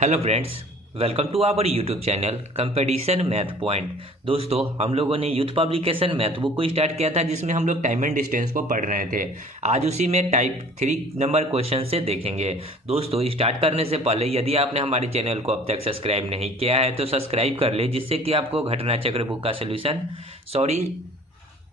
Hello friends, welcome to our YouTube channel competition math point. दोस्तों, हम लोगों ने यूथ पब्लिकेशन मैथ बुक को स्टार्ट किया था जिसमें हम लोग टाइम एंड डिस्टेंस को पढ़ रहे थे। आज उसी में टाइप 3 नंबर क्वेश्चन से देखेंगे। दोस्तों, स्टार्ट करने से पहले यदि आपने हमारे चैनल को अब तक सब्सक्राइब नहीं किया है तो सब्सक्राइब कर ले, जिससे कि आपको घटना चक्र बुक का solution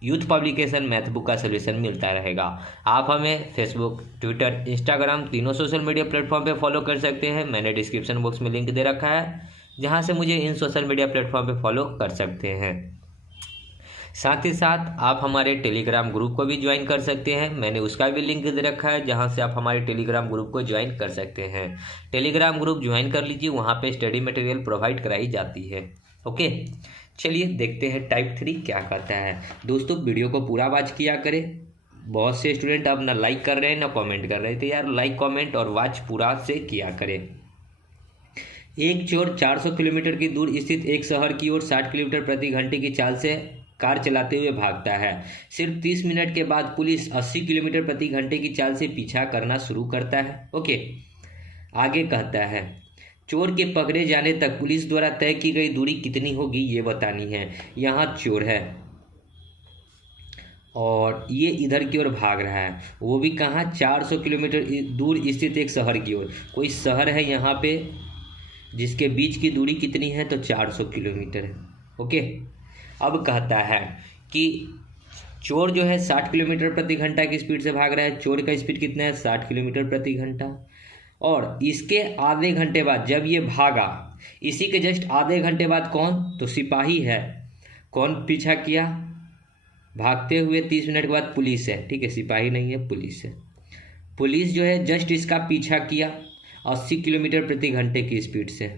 youth publication math book का सोल्यूशन मिलता रहेगा। आप हमें फेसबुक, ट्विटर, इंस्टाग्राम तीनों सोशल मीडिया प्लेटफॉर्म पे फॉलो कर सकते हैं। मैंने डिस्क्रिप्शन बॉक्स में लिंक दे रखा है, जहां से मुझे इन सोशल मीडिया प्लेटफॉर्म पे फॉलो कर सकते हैं। साथ ही साथ आप हमारे टेलीग्राम ग्रुप को भी ज्वाइन कर सकते हैं। मैंने उसका भी लिंक दे रखा है, जहां से आप हमारे टेलीग्राम ग्रुप को ज्वाइन कर सकते हैं। टेलीग्राम ग्रुप ज्वाइन कर लीजिए, वहां पे स्टडी मटेरियल प्रोवाइड कराई जाती है। ओके, चलिए देखते हैं टाइप 3 क्या कहता है। दोस्तों, वीडियो को पूरा वॉच किया करें। बहुत से स्टूडेंट अब ना लाइक कर रहे हैं ना कमेंट कर रहे थे। यार, लाइक, कमेंट और वॉच पूरा से किया करें। एक चोर 400 किलोमीटर की दूर स्थित एक शहर की ओर 60 किलोमीटर प्रति घंटे की चाल से कार चलाते हुए भागता है। सिर्फ 30 मिनट के बाद पुलिस 80 किलोमीटर प्रति घंटे की चाल से पीछा करना शुरू करता है। ओके, आगे कहता है चोर के पकड़े जाने तक पुलिस द्वारा तय की गई दूरी कितनी होगी ये बतानी है। यहाँ चोर है और ये इधर की ओर भाग रहा है, वो भी कहाँ, 400 किलोमीटर दूर स्थित एक शहर की ओर। कोई शहर है यहाँ पे जिसके बीच की दूरी कितनी है, तो 400 किलोमीटर है। ओके, अब कहता है कि चोर जो है 60 किलोमीटर प्रति घंटा की स्पीड से भाग रहा है। चोर का स्पीड कितना है, 60 किलोमीटर प्रति घंटा। और इसके आधे घंटे बाद जब ये भागा, इसी के जस्ट आधे घंटे बाद कौन, तो सिपाही है। कौन पीछा किया भागते हुए, 30 मिनट के बाद पुलिस है। ठीक है, सिपाही नहीं है, पुलिस है। पुलिस जो है जस्ट इसका पीछा किया 80 किलोमीटर प्रति घंटे की स्पीड से।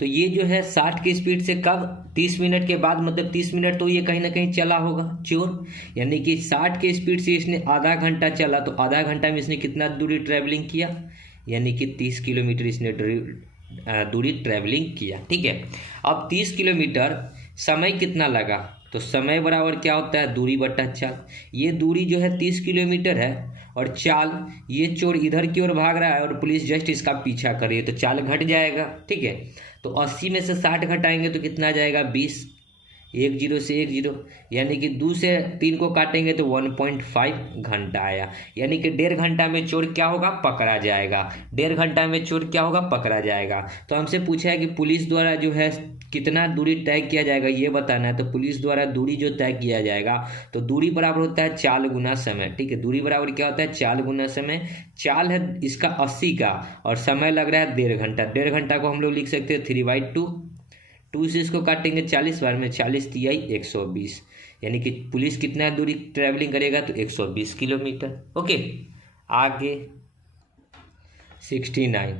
तो ये जो है 60 की स्पीड से कब, 30 मिनट के बाद, मतलब 30 मिनट तो ये कहीं ना कहीं चला होगा चोर। यानी कि 60 की स्पीड से इसने आधा घंटा चला, तो आधा घंटा में इसने कितना दूरी ट्रैवलिंग किया, यानी कि 30 किलोमीटर इसने दूरी ट्रैवलिंग किया। ठीक है, अब 30 किलोमीटर समय कितना लगा, तो समय बराबर क्या होता है, दूरी बटा चाल। ये दूरी जो है 30 किलोमीटर है और चाल, ये चोर इधर की ओर भाग रहा है और पुलिस जस्ट इसका पीछा कर रही है, तो चाल घट जाएगा। ठीक है, तो 80 में से 60 घटाएंगे तो कितना आ जाएगा, 20। 1 0 से 1 0, यानी कि 2 से 3 को काटेंगे तो 1.5 घंटा आया। यानी कि 1.5 घंटा में चोर क्या होगा, पकड़ा जाएगा। 1.5 घंटा में चोर क्या होगा, पकड़ा जाएगा। तो हमसे पूछा है कि पुलिस द्वारा जो है कितना दूरी तय किया जाएगा ये बताना है। तो पुलिस द्वारा दूरी जो तय किया जाएगा, तो दूरी बराबर होता है चाल गुना समय। ठीक है, दूरी बराबर क्या होता है, चाल गुना समय। चाल है इसका 80 का और समय लग रहा है 1.5 घंटा। 1.5 घंटा को हम लोग लिख सकते हैं 3/2। 2 से इसको काटेंगे 40 बार में, 40 तिहाई 120, यानी कि पुलिस कितना दूरी ट्रैवलिंग करेगा, तो 120 किलोमीटर। ओके, आगे 69।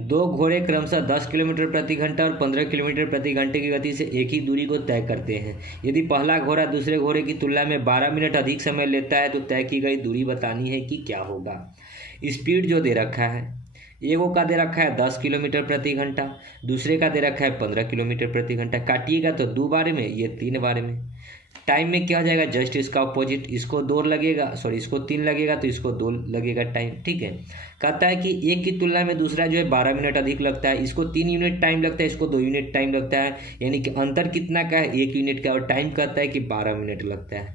दो घोड़े क्रमशः 10 किलोमीटर प्रति घंटा और 15 किलोमीटर प्रति घंटे की गति से एक ही दूरी को तय करते हैं। यदि पहला घोड़ा दूसरे घोड़े की तुलना में 12 मिनट अधिक समय लेता है तो तय की गई दूरी बतानी है कि क्या होगा। स्पीड जो दे रखा है, एगो का दे रखा है 10 किलोमीटर प्रति घंटा, दूसरे का दे रखा है 15 किलोमीटर प्रति घंटा। काटिएगा तो 2 बार में, ये 3 बार में। टाइम में क्या हो जाएगा, जस्ट इसका अपोजिट, इसको 2 लगेगा, सॉरी इसको 3 लगेगा तो इसको 2 लगेगा टाइम। ठीक है, कहता है कि एक की तुलना में दूसरा जो है 12 मिनट अधिक लगता है। इसको 3 यूनिट टाइम लगता है, इसको 2 यूनिट टाइम लगता है, यानी कि अंतर कितना का है, 1 यूनिट का। और टाइम कहता है कि 12 मिनट लगता है।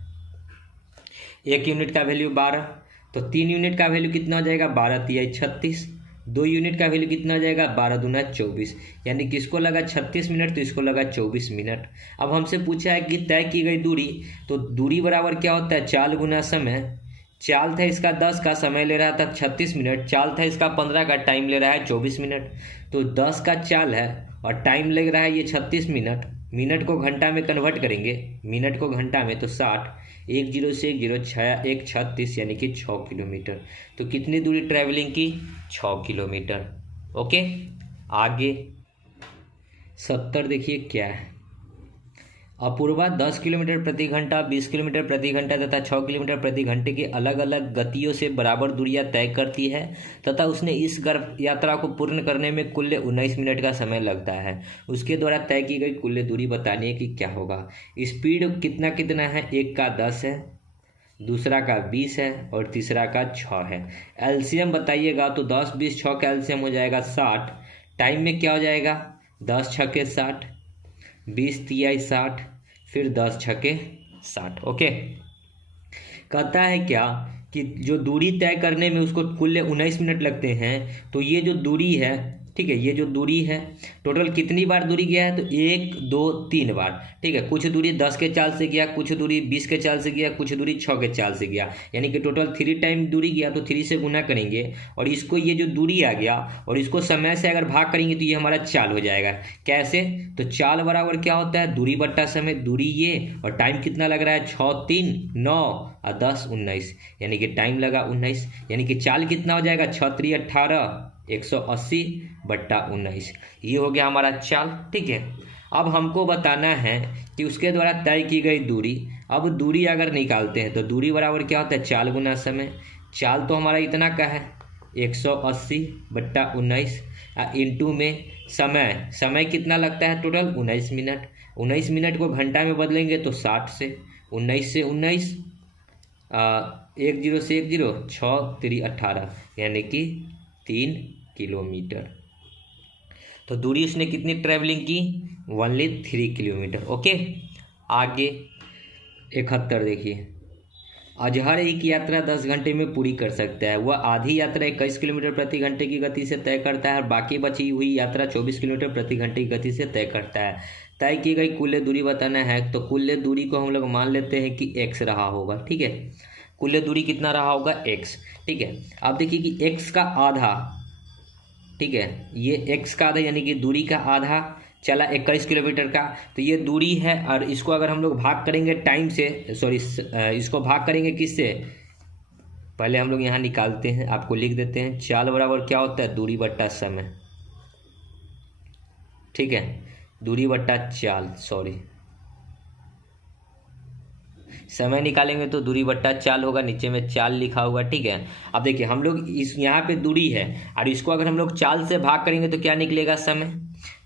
1 यूनिट का वैल्यू 12, तो 3 यूनिट का वैल्यू कितना हो जाएगा, 12 तिहाई 36। 2 यूनिट का वैल्यू कितना हो जाएगा, 12 दूना 24, यानी कि इसको लगा 36 मिनट तो इसको लगा 24 मिनट। अब हमसे पूछा है कि तय की गई दूरी, तो दूरी बराबर क्या होता है, चाल गुना समय। चाल था इसका 10 का, समय ले रहा था 36 मिनट। चाल था इसका 15 का, टाइम ले रहा है 24 मिनट। तो 10 का चाल है और टाइम लग रहा है ये 36 मिनट। मिनट को घंटा में कन्वर्ट करेंगे, मिनट को घंटा में, तो 60। 1 0 से 1 0, 6 1 36, यानी कि 6 किलोमीटर। तो कितनी दूरी ट्रैवलिंग की, 6 किलोमीटर। ओके, आगे 70 देखिए क्या है। अपूर्वा 10 किलोमीटर प्रति घंटा, 20 किलोमीटर प्रति घंटा तथा 6 किलोमीटर प्रति घंटे की अलग अलग गतियों से बराबर दूरियां तय करती है तथा उसने इस गर्भ यात्रा को पूर्ण करने में कुल 19 मिनट का समय लगता है। उसके द्वारा तय की गई कुल दूरी बतानी है कि क्या होगा। स्पीड कितना कितना है, 1 का 10 है, दूसरा का 20 है और तीसरा का 6 है। एलसीएम बताइएगा तो 10 20 6 का एलसीएम हो जाएगा 60। टाइम में क्या हो जाएगा, 10 छक्के 60, 20 तिहाई 60, फिर 10 छक्के 60। ओके, कहता है क्या कि जो दूरी तय करने में उसको कुल 19 मिनट लगते हैं। तो ये जो दूरी है, ठीक है, ये जो दूरी है टोटल कितनी बार दूरी गया है, तो 1 2 3 बार, ठीक है। कुछ दूरी 10 के चाल से गया, कुछ दूरी 20 के चाल से गया, कुछ दूरी 6 के चाल से गया, यानी कि टोटल 3 टाइम दूरी गया। तो 3 से गुना करेंगे और इसको, ये जो दूरी आ गया और इसको समय से अगर भाग करेंगे तो ये हमारा चाल हो जाएगा। कैसे, तो चाल बराबर क्या होता है, दूरी बट्टा समय, दूरी ये और टाइम कितना लग रहा है, 6 3 9 और 10 19, यानी कि टाइम लगा 19, यानी कि चाल कितना हो जाएगा, 6 3 18, 180 बट्टा 19। ये हो गया हमारा चाल, ठीक है। अब हमको बताना है कि उसके द्वारा तय की गई दूरी। अब दूरी अगर निकालते हैं तो दूरी बराबर क्या होता है, चाल गुना समय। चाल तो हमारा इतना का है 180 बट्टा 19 इंटू में समय, समय कितना लगता है टोटल 19 मिनट। 19 मिनट को घंटा में बदलेंगे तो 60 से 19 से 19 1 0 से 1 0 6 3 18, यानी कि 3 किलोमीटर। तो दूरी उसने कितनी ट्रैवलिंग की, ओनली 3 किलोमीटर। ओके, आगे 71 देखिए, अजहर एक यात्रा 10 घंटे में पूरी कर सकता है। वह आधी यात्रा 21 किलोमीटर प्रति घंटे की गति से तय करता है और बाकी बची हुई यात्रा 24 किलोमीटर प्रति घंटे की गति से तय करता है। तय की गई कुल दूरी बताना है। तो कुल दूरी को हम लोग मान लेते हैं कि x रहा होगा, ठीक है। कुल दूरी कितना रहा होगा, x, ठीक है। अब देखिए कि x का आधा, ठीक है, ये x का आधा यानी कि दूरी का आधा चला 21 किलोमीटर का, तो ये दूरी है। और इसको अगर हम लोग भाग करेंगे टाइम से, सॉरी इसको भाग करेंगे किससे, पहले हम लोग यहाँ निकालते हैं, आपको लिख देते हैं। चाल बराबर क्या होता है, दूरी बट्टा समय, ठीक है, दूरी बट्टा चाल, सॉरी समय निकालेंगे तो दूरी बट्टा चाल होगा, नीचे में चाल लिखा हुआ, ठीक है। अब देखिए हम लोग इस यहाँ पे दूरी है और इसको अगर हम लोग चाल से भाग करेंगे तो क्या निकलेगा, समय।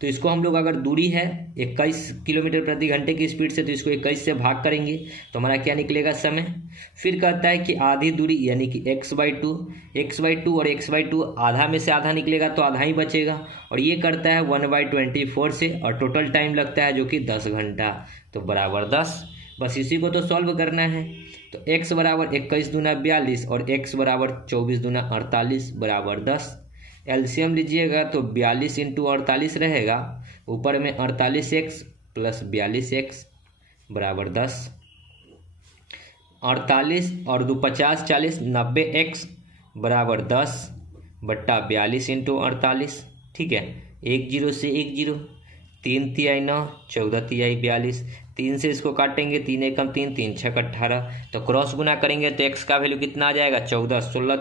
तो इसको हम लोग, अगर दूरी है 21 किलोमीटर प्रति घंटे की स्पीड से, तो इसको 21 से भाग करेंगे तो हमारा क्या निकलेगा, समय। फिर कहता है कि आधी दूरी यानी कि x/2 और x/2 आधा में से आधा निकलेगा तो आधा ही बचेगा, और ये करता है 1/24 से, और टोटल टाइम लगता है जो कि 10 घंटा, तो बराबर 10। बस इसी को तो सॉल्व करना है। तो x बराबर 21 दूना 42 और x बराबर 24 दूना 48 बराबर 10। एलसीएम लीजिएगा तो 42 इंटू 48 रहेगा, ऊपर में 48x प्लस 42x बराबर 10। 48 और 2 50 40 90x बराबर 10 बट्टा 42 इंटू 48, ठीक है। 1 0 से 1 0, 3 तिहाई 9, 14 तिहाई 42, 3 से इसको काटेंगे, 3 एकम 3, 3 छक 18, तो क्रॉस गुना करेंगे तो x का वैल्यू कितना आ जाएगा, 14 16,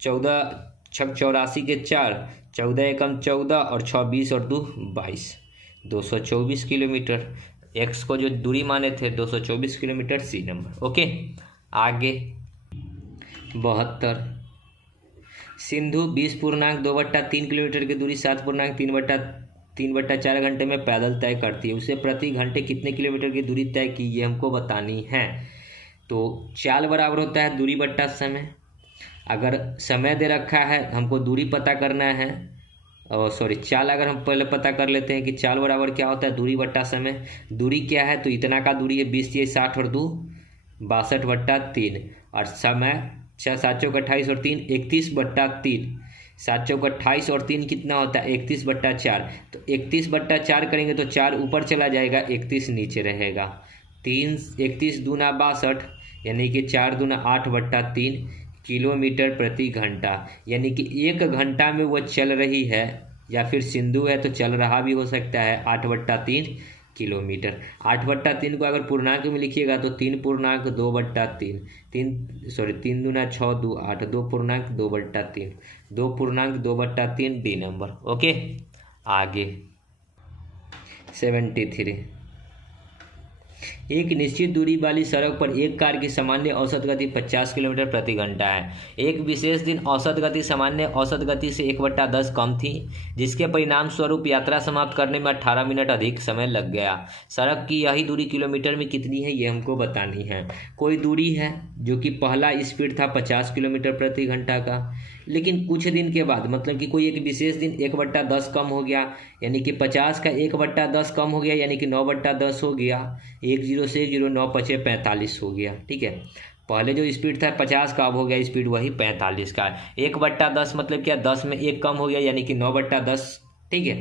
14 छक 84 के 4, 14 एकम 14 और 6 20 और 2 22, 224 किलोमीटर। x को जो दूरी माने थे 224 किलोमीटर, सी नंबर। ओके, आगे 72, सिंधु 20.2/3 किलोमीटर की दूरी 7.3/4 घंटे में पैदल तय करती है। उसे प्रति घंटे कितने किलोमीटर की दूरी तय की, ये हमको बतानी है। तो चाल बराबर होता है दूरी बट्टा समय। अगर समय दे रखा है, हमको दूरी पता करना है, और सॉरी चाल अगर हम पहले पता कर लेते हैं कि चाल बराबर क्या होता है, दूरी बट्टा समय। दूरी क्या है, तो इतना का दूरी है 20 ये 60 और 2 62/3, और समय 6 7 चौक 28 और 3 31/3, 7 चौक 28 और 3 कितना होता है 31/4। तो 31/4 करेंगे तो 4 ऊपर चला जाएगा, 31 नीचे रहेगा। 3 31 दूना 62, यानी कि 4 दूना 8/3 किलोमीटर प्रति घंटा, यानी कि 1 घंटा में वो चल रही है, या फिर सिंधु है तो चल रहा भी हो सकता है 8/3 किलोमीटर। 8/3 को अगर पूर्णांक में लिखिएगा तो 3.2/3, 3 दूना 6 2 8, 2.2/3, 2.2/3 डी नंबर। ओके, आगे 73, एक निश्चित दूरी वाली सड़क पर एक कार की सामान्य औसत गति 50 किलोमीटर प्रति घंटा है। एक विशेष दिन औसत गति सामान्य औसत गति से 1/10 कम थी, जिसके परिणाम स्वरूप यात्रा समाप्त करने में 18 मिनट अधिक समय लग गया। सड़क की यही दूरी किलोमीटर में कितनी है ये हमको बतानी है। कोई दूरी है जो कि पहला स्पीड था 50 किलोमीटर प्रति घंटा का, लेकिन कुछ दिन के बाद मतलब कि कोई एक विशेष दिन 1/10 कम हो गया, यानी कि 50 का 1/10 कम हो गया, यानी कि 9/10 हो गया। 10 से 0 9 पचे 45 हो गया। ठीक है, पहले जो स्पीड था 50 का, अब हो गया स्पीड वही 45 का। 1/10 मतलब क्या, 10 में 1 कम हो गया, यानी कि 9/10। ठीक है,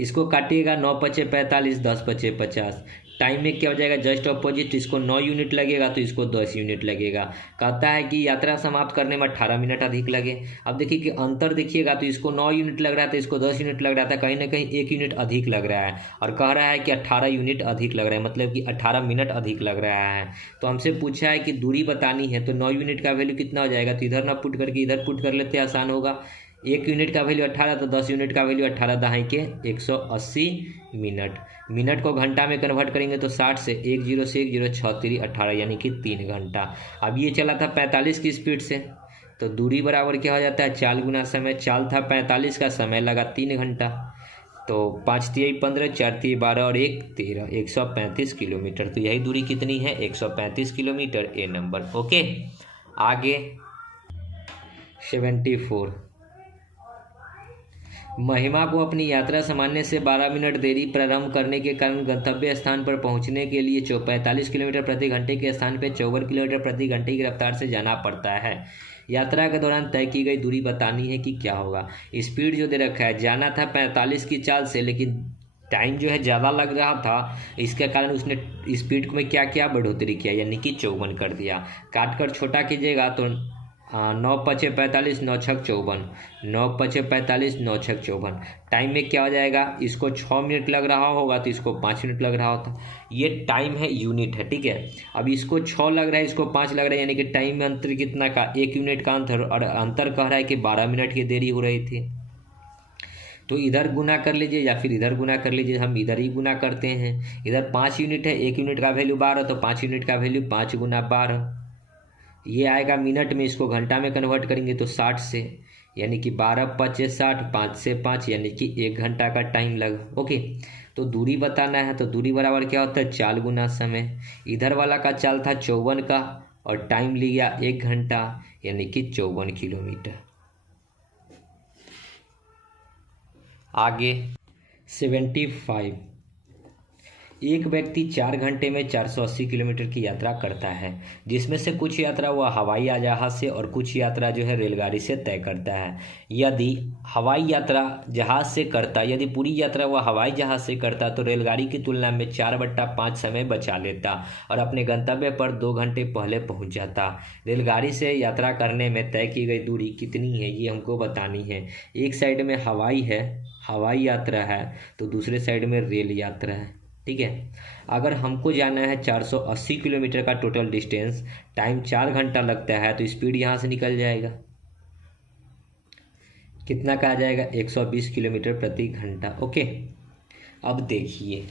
इसको काटिएगा, 9 पचे 45, 10 पचे 50। टाइम में क्या हो जाएगा, जस्ट अपोजिट। इसको 9 यूनिट लगेगा तो इसको 10 यूनिट लगेगा। कहता है कि यात्रा समाप्त करने में 18 मिनट अधिक लगे। अब देखिए कि अंतर देखिएगा, तो इसको 9 यूनिट लग रहा था, इसको 10 यूनिट लग रहा था, कहीं ना कहीं 1 यूनिट अधिक लग रहा है। और कह रहा है कि 18 यूनिट अधिक लग रहा है, मतलब कि 18 मिनट अधिक लग रहा है। तो हमसे पूछा है कि दूरी बतानी है, तो 9 यूनिट का वैल्यू कितना हो जाएगा, तो इधर ना पुट करके इधर पुट कर लेते, आसान होगा। 1 यूनिट का वैल्यू 18, तो 10 यूनिट का वैल्यू 18 दहाई के 180 मिनट। मिनट को घंटा में कन्वर्ट करेंगे तो 60 से 10 से 10 6 18, यानी कि 3 घंटा। अब ये चला था 45 की स्पीड से, तो दूरी बराबर क्या हो जाता है, चाल गुना समय। चाल था 45 का, समय लगा 3 घंटा। तो 5 तिया 15, 4 तिया 12 और 1 13, 135 किलोमीटर। तो यही दूरी कितनी है, 135 किलोमीटर, ए नंबर। ओके, आगे 74। महिमा को अपनी यात्रा सामान्य से 12 मिनट देरी प्रारंभ करने के कारण गंतव्य स्थान पर पहुंचने के लिए 45 किलोमीटर प्रति घंटे के स्थान पर 54 किलोमीटर प्रति घंटे की रफ्तार से जाना पड़ता है। यात्रा के दौरान तय की गई दूरी बतानी है कि क्या होगा। स्पीड जो दे रखा है, जाना था 45 की चाल से, लेकिन टाइम जो है ज़्यादा लग रहा था, इसके कारण उसने स्पीड में क्या किया, बढ़ोतरी किया, यानी कि 54 कर दिया। काट कर छोटा कीजिएगा तो 9 पचे 45, 9 छक 54, 9 पचे 45, 9 छक 54। टाइम में क्या हो जाएगा, इसको 6 मिनट लग रहा होगा तो इसको 5 मिनट लग रहा होता। ये टाइम है, यूनिट है। ठीक है, अब इसको 6 लग रहा है, इसको 5 लग रहा है, यानी कि टाइम में अंतर कितना का, 1 यूनिट का अंतर। और अंतर कह रहा है कि 12 मिनट की देरी हो रही थी। तो इधर गुना कर लीजिए या फिर इधर गुना कर लीजिए, हम इधर ही गुना करते हैं। इधर 5 यूनिट है, 1 यूनिट का वैल्यू 12, तो 5 यूनिट का वैल्यू 5 गुना 12, ये आएगा मिनट में। इसको घंटा में कन्वर्ट करेंगे तो 60 से, यानी कि 12 पचे 60, 5 से 5, यानी कि 1 घंटा का टाइम लगा। ओके, तो दूरी बताना है, तो दूरी बराबर क्या होता है, चाल गुना समय। इधर वाला का चाल था 54 का और टाइम लिया 1 घंटा, यानी कि 54 किलोमीटर। आगे 75। एक व्यक्ति 4 घंटे में 480 किलोमीटर की यात्रा करता है, जिसमें से कुछ यात्रा वह हवाई जहाज से और कुछ यात्रा जो है रेलगाड़ी से तय करता है। यदि हवाई यात्रा जहाज से करता, यदि पूरी यात्रा वह हवाई जहाज से करता तो रेलगाड़ी की तुलना में 4/5 समय बचा लेता और अपने गंतव्य पर 2 घंटे पहले पहुंच जाता। रेलगाड़ी से यात्रा करने में तय की गई दूरी कितनी है ये हमको बतानी है। एक साइड में हवाई है, हवाई यात्रा है, तो दूसरे साइड में रेल यात्रा है। ठीक है, अगर हमको जाना है 480 किलोमीटर का टोटल डिस्टेंस, टाइम 4 घंटा लगता है, तो स्पीड यहाँ से निकल जाएगा, कितना का आ जाएगा, 120 किलोमीटर प्रति घंटा। ओके, अब देखिए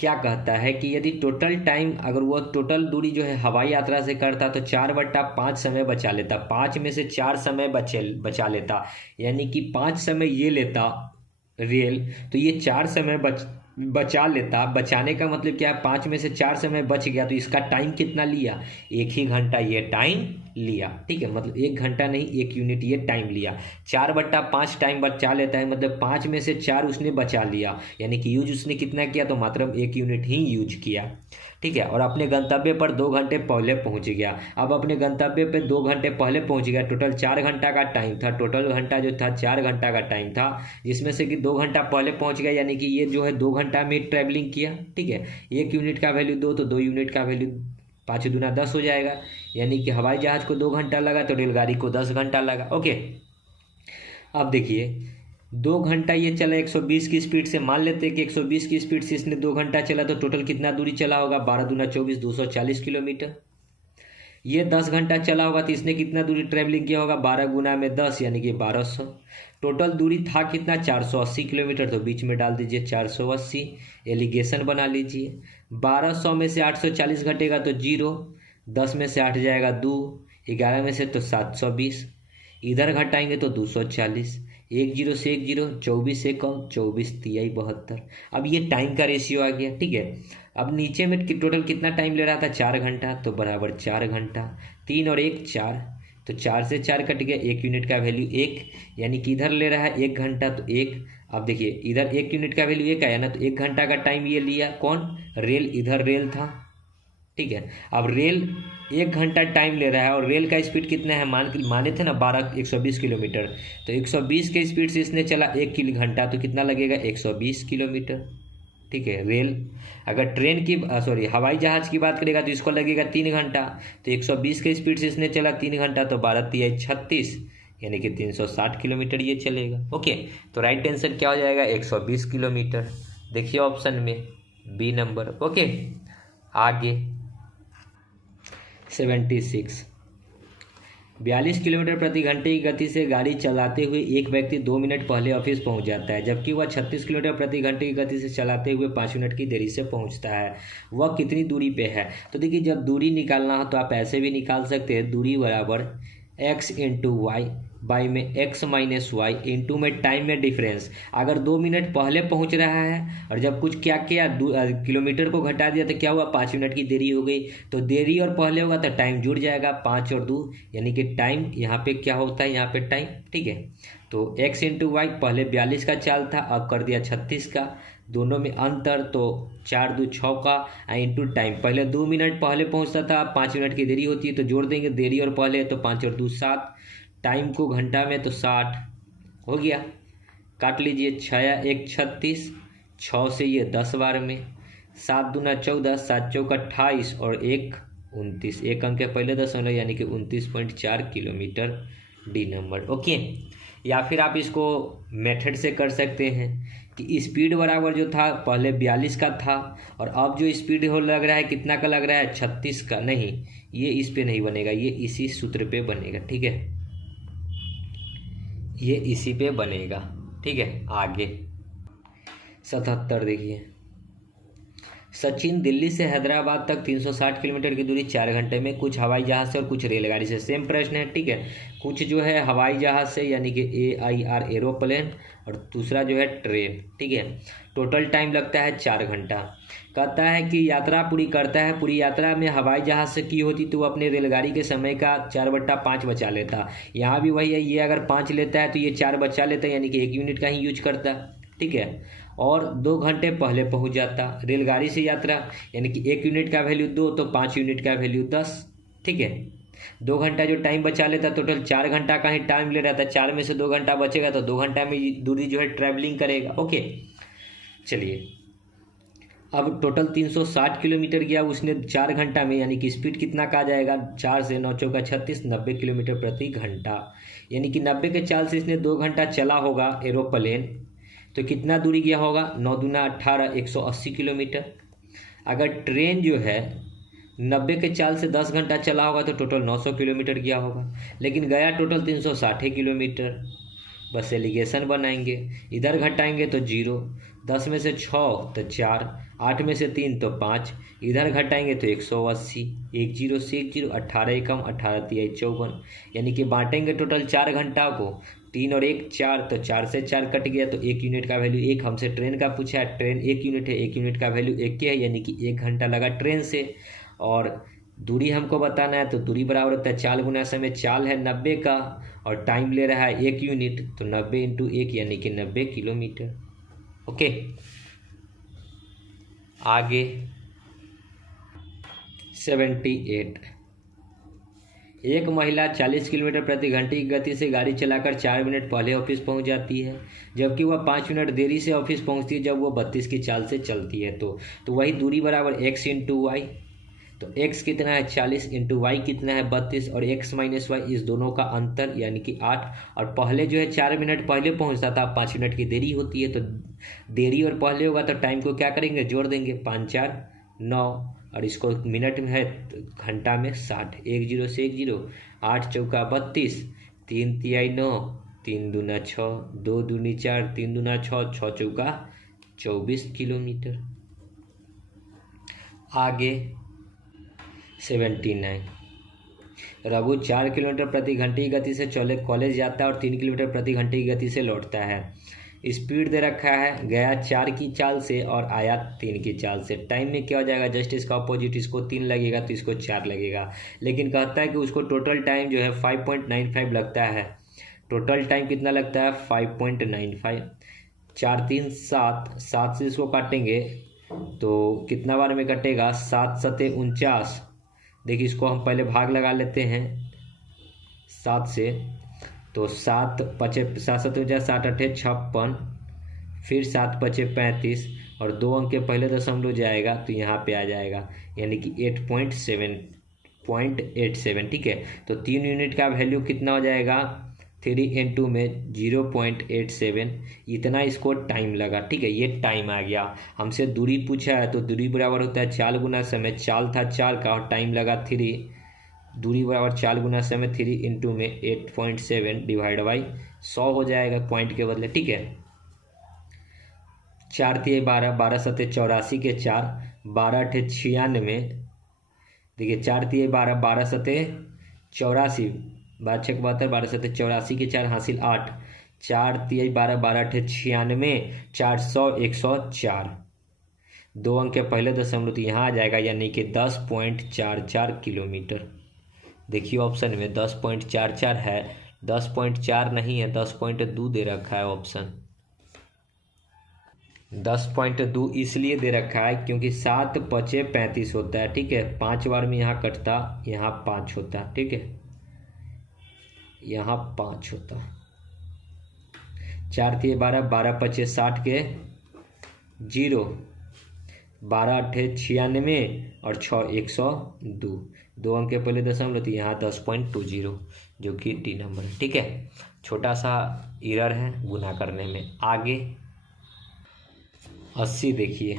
क्या कहता है कि यदि टोटल टाइम, अगर वो टोटल दूरी जो है हवाई यात्रा से करता तो 4/5 समय बचा लेता, 5 में से 4 समय बचा लेता, यानी कि 5 समय ये लेता रेल, तो ये 4 समय बचा लेता। बचाने का मतलब क्या है, 5 में से 4 समय बच गया, तो इसका टाइम कितना लिया, 1 ही घंटा ये टाइम लिया। ठीक है, मतलब 1 घंटा नहीं, 1 यूनिट ये टाइम लिया। 4/5 टाइम बचा लेता है, मतलब 5 में से 4 उसने बचा लिया, यानी कि यूज उसने कितना किया, तो मात्र 1 यूनिट ही यूज किया। ठीक है, और अपने गंतव्य पर 2 घंटे पहले पहुंच गया। अब अपने गंतव्य पे 2 घंटे पहले पहुंच गया, टोटल 4 घंटा का टाइम था, टोटल घंटा जो था 4 घंटा का टाइम था, जिसमें से कि 2 घंटा पहले पहुंच गया, यानी कि ये जो है 2 घंटा में ट्रैवलिंग किया। ठीक है, 1 यूनिट का वैल्यू 2, तो 2 यूनिट का वैल्यू 5 दूना 10 हो जाएगा, यानी कि हवाई जहाज को 2 घंटा लगा तो रेलगाड़ी को 10 घंटा लगा। ओके, अब देखिए 2 घंटा ये चला 120 की स्पीड से, मान लेते हैं कि 120 की स्पीड से इसने 2 घंटा चला, तो टोटल कितना दूरी चला होगा, 12 दूना 24, 240 किलोमीटर। ये 10 घंटा चला होगा तो इसने कितना दूरी ट्रैवलिंग किया होगा, 12 गुना में 10 यानी कि 1200। टोटल दूरी था कितना, 480 किलोमीटर, तो बीच में डाल दीजिए 480, एलिगेशन बना लीजिए। 1200 में से 840 घटेगा तो 0, 10 में से 8 जाएगा 2, 11 में से तो 720, इधर घटाएंगे तो 240, 10 से 10, 24 से कम 24 तिहाई 72। अब ये टाइम का रेशियो आ गया, ठीक है। अब नीचे में टोटल कितना टाइम ले रहा था, 4 घंटा, तो बराबर 4 घंटा, 3 और 1 4, तो 4 से 4 कट गया, 1 यूनिट का वैल्यू 1, यानी कि इधर ले रहा है 1 घंटा तो 1। अब देखिए इधर 1 यूनिट का वैल्यू 1 आया ना, तो 1 घंटा का टाइम ये लिया कौन, रेल, इधर रेल था, ठीक है। अब रेल 1 घंटा टाइम ले रहा है और रेल का स्पीड कितना है, माने थे ना 120 किलोमीटर, तो 120 के स्पीड से इसने चला 1 घंटा, तो कितना लगेगा 120 किलोमीटर, ठीक है। रेल, अगर ट्रेन की हवाई जहाज की बात करेगा तो इसको लगेगा 3 घंटा, तो 120 के स्पीड से इसने चला 3 घंटा, तो 12 तिहाई 36 यानी कि 360 किलोमीटर ये चलेगा। ओके, तो राइट आंसर क्या हो जाएगा, 120 किलोमीटर। देखिए ऑप्शन में बी नंबर। ओके, आगे 76, 42 किलोमीटर प्रति घंटे की गति से गाड़ी चलाते हुए एक व्यक्ति 2 मिनट पहले ऑफिस पहुंच जाता है, जबकि वह 36 किलोमीटर प्रति घंटे की गति से चलाते हुए 5 मिनट की देरी से पहुंचता है। वह कितनी दूरी पे है, तो देखिए जब दूरी निकालना हो तो आप ऐसे भी निकाल सकते हैं, दूरी बराबर x इंटू वाई, बाई में x माइनस वाई, इंटू में टाइम में डिफरेंस। अगर 2 मिनट पहले पहुंच रहा है और जब कुछ क्या किया, किलोमीटर को घटा दिया तो क्या हुआ, 5 मिनट की देरी हो गई, तो देरी और पहले होगा तो टाइम जुड़ जाएगा, 5 और 2 यानी कि टाइम, यहाँ पे क्या होता है, यहाँ पे टाइम, ठीक है। तो x इंटू वाई, पहले 42 का चाल था, अब कर दिया 36 का, दोनों में अंतर, तो 4 2 6 का इंटू टाइम, पहले 2 मिनट पहले पहुंचता था, 5 मिनट की देरी होती है, तो जोड़ देंगे देरी और पहले, तो 5 और 2 7, टाइम को घंटा में तो 60 हो गया, काट लीजिए, 6 या 1 36, 6 से ये 10 बार में, 7 दूना 14, 7 चौका 28 और 1 29, एक अंक के पहले दशमलव यानी कि 29.4 किलोमीटर, डी नंबर। ओके, या फिर आप इसको मेथड से कर सकते हैं कि स्पीड बराबर जो था पहले 42 का था और अब जो स्पीड हो लग रहा है कितना का लग रहा है, 36 का, नहीं ये इस पे नहीं बनेगा, ये इसी सूत्र पे बनेगा, ठीक है, ये इसी पे बनेगा, ठीक है। आगे 77 देखिए, सचिन दिल्ली से हैदराबाद तक 360 किलोमीटर की दूरी 4 घंटे में कुछ हवाई जहाज से और कुछ रेलगाड़ी से, सेम प्रश्न है, ठीक है। कुछ जो है हवाई जहाज से यानी कि AIR एरोप्लेन और दूसरा जो है ट्रेन, ठीक है। टोटल टाइम लगता है 4 घंटा। कहता है कि यात्रा पूरी करता है, पूरी यात्रा में हवाई जहाज से की होती तो वो अपने रेलगाड़ी के समय का 4/5 बचा लेता। यहाँ भी वही है, ये अगर 5 लेता है तो ये 4 बचा लेता है, यानी कि 1 यूनिट का ही यूज करता, ठीक है। और 2 घंटे पहले पहुंच जाता रेलगाड़ी से यात्रा, यानी कि 1 यूनिट का वैल्यू 2 तो 5 यूनिट का वैल्यू 10, ठीक है। 2 घंटा जो टाइम बचा लेता, टोटल 4 घंटा का ही टाइम ले रहा था, 4 में से 2 घंटा बचेगा तो 2 घंटा में दूरी जो है ट्रैवलिंग करेगा। ओके, चलिए अब टोटल 360 किलोमीटर गया उसने 4 घंटा में, यानी कि स्पीड कितना का जाएगा, 4 से 9 चौका 36, 90 किलोमीटर प्रति घंटा, यानी कि 90 के चाल से इसने 2 घंटा चला होगा एरोप्लेन, तो कितना दूरी गया होगा, 9 दूना 18, 180 किलोमीटर। अगर ट्रेन जो है 90 के चाल से 10 घंटा चला होगा तो टोटल 900 किलोमीटर गया होगा, लेकिन गया टोटल 360 किलोमीटर। बस एलिगेशन बनाएंगे, इधर घटाएंगे तो 0, 10 में से 6 तो 4, 8 में से 3 तो 5, इधर घटाएंगे तो 180, 10 से 10, 18 एकम 18 तिहाई 54, यानी कि बांटेंगे टोटल 4 घंटा को, 3 और 1 4, तो 4 से 4 कट गया, तो 1 यूनिट का वैल्यू 1, हमसे ट्रेन का पूछा है, ट्रेन 1 यूनिट है, 1 यूनिट का वैल्यू 1 है, यानी कि 1 घंटा लगा ट्रेन से। और दूरी हमको बताना है, तो दूरी बराबर होता है चाल गुना समय, चाल है 90 का और टाइम ले रहा है 1 यूनिट, तो 90 इंटू 1 यानी कि 90 किलोमीटर। ओके, आगे 78, एक महिला 40 किलोमीटर प्रति घंटे की गति से गाड़ी चलाकर 4 मिनट पहले ऑफिस पहुंच जाती है, जबकि वह 5 मिनट देरी से ऑफिस पहुंचती है जब वह 32 की चाल से चलती है। तो वही दूरी बराबर x इंटू वाई, तो x कितना है 40 इंटू वाई कितना है 32 और x माइनस वाई, इस दोनों का अंतर यानी कि 8। और पहले जो है 4 मिनट पहले पहुंचता था, 5 मिनट की देरी होती है, तो देरी और पहले होगा तो टाइम को क्या करेंगे, जोड़ देंगे, 5 4 9, और इसको मिनट में है, घंटा में 60। 1 0 से 1 0, 8 चौका 32, 3 तिहाई 9, 3 दूना 6, 2 दूनी 4, 3 दूना 6, 6 चौका 24 किलोमीटर। आगे 79। रघु 4 किलोमीटर प्रति घंटे की गति से चले कॉलेज जाता है और 3 किलोमीटर प्रति घंटे की गति से लौटता है। स्पीड दे रखा है, गया 4 की चाल से और आया 3 की चाल से। टाइम में क्या हो जाएगा, जस्ट इसका अपोजिट, इसको 3 लगेगा तो इसको 4 लगेगा। लेकिन कहता है कि उसको टोटल टाइम जो है 5.95 लगता है। टोटल टाइम कितना लगता है, 5.95। 4 3 7, 7 से इसको काटेंगे तो कितना बार में कटेगा, 7 7 49। देखिए इसको हम पहले भाग लगा लेते हैं 7 से, तो 7 5 7 7 49, 7 8 56, फिर 7 5 35 और 2 अंक के पहले दशमलव जाएगा तो यहाँ पे आ जाएगा, यानी कि 8.87। ठीक है, तो 3 यूनिट का वैल्यू कितना हो जाएगा, 3 × में 0.87, इतना इसको टाइम लगा। ठीक है, ये टाइम आ गया। हमसे दूरी पूछा है तो दूरी बराबर होता है 4 गुना समय, चाल था 4 का और टाइम लगा 3, दूरी बराबर 4 गुना समय 3 × में 8.7 डिवाइड बाई 100 हो जाएगा पॉइंट के बदले। ठीक है, 4 3 12, 12 7 84 के 4, 12 8 96। देखिए 4 3 12, 12 7 84, 12 6 72, 12 7 84 के 4 हासिल 8, 4 3 12, 12 8 96, 400 104। 2 अंक के पहले दशमलव तो यहाँ आ जाएगा, यानी कि 10.44 किलोमीटर। देखिए ऑप्शन में 10.44 है, 10.4 नहीं है, 10.2 दे रखा है ऑप्शन। 10.2 इसलिए दे रखा है क्योंकि 7 5 35 होता है। ठीक है, 5 बार में यहाँ कटता, यहाँ 5 होता। ठीक है, यहाँ 5 होता। 4 3 12, 12 5 60 के 0, 12 8 96 और 6 102। 2 अंक के पहले दशमलव तो यहाँ 10.20 जो कि डी नंबर है। ठीक है, छोटा सा एरर है गुना करने में। आगे 80 देखिए,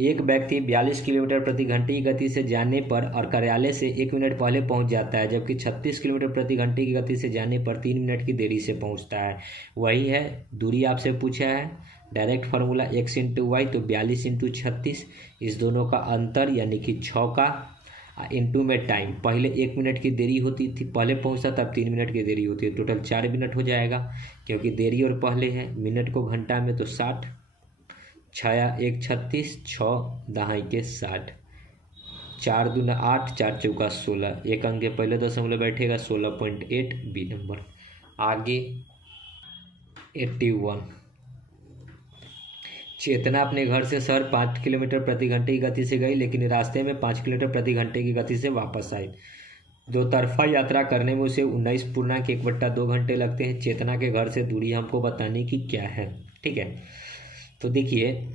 एक व्यक्ति 42 किलोमीटर प्रति घंटे की गति से जाने पर और कार्यालय से 1 मिनट पहले पहुंच जाता है, जबकि 36 किलोमीटर प्रति घंटे की गति से जाने पर 3 मिनट की देरी से पहुंचता है। वही है, दूरी आपसे पूछा है, डायरेक्ट फार्मूला x × y, तो 42 × 36, इस दोनों का अंतर यानी कि 6 का इंटू में टाइम। पहले 1 मिनट की देरी होती थी, पहले पहुंचता तब 3 मिनट की देरी होती है, टोटल 4 मिनट हो जाएगा क्योंकि देरी और पहले है। मिनट को घंटा में तो 60, 6 1 36, 6 दहाई के 60, 4 दूना 8, 4 चौका 16, 1 अंक के पहले दशमलव बैठेगा 16.8 बी नंबर। आगे 81। चेतना अपने घर से शहर 5 किलोमीटर प्रति घंटे की गति से गई, लेकिन रास्ते में 5 किलोमीटर प्रति घंटे की गति से वापस आई। 2 तरफा यात्रा करने में उसे 19.1/2 घंटे लगते हैं। चेतना के घर से दूरी हमको बताने की क्या है। ठीक है, तो देखिए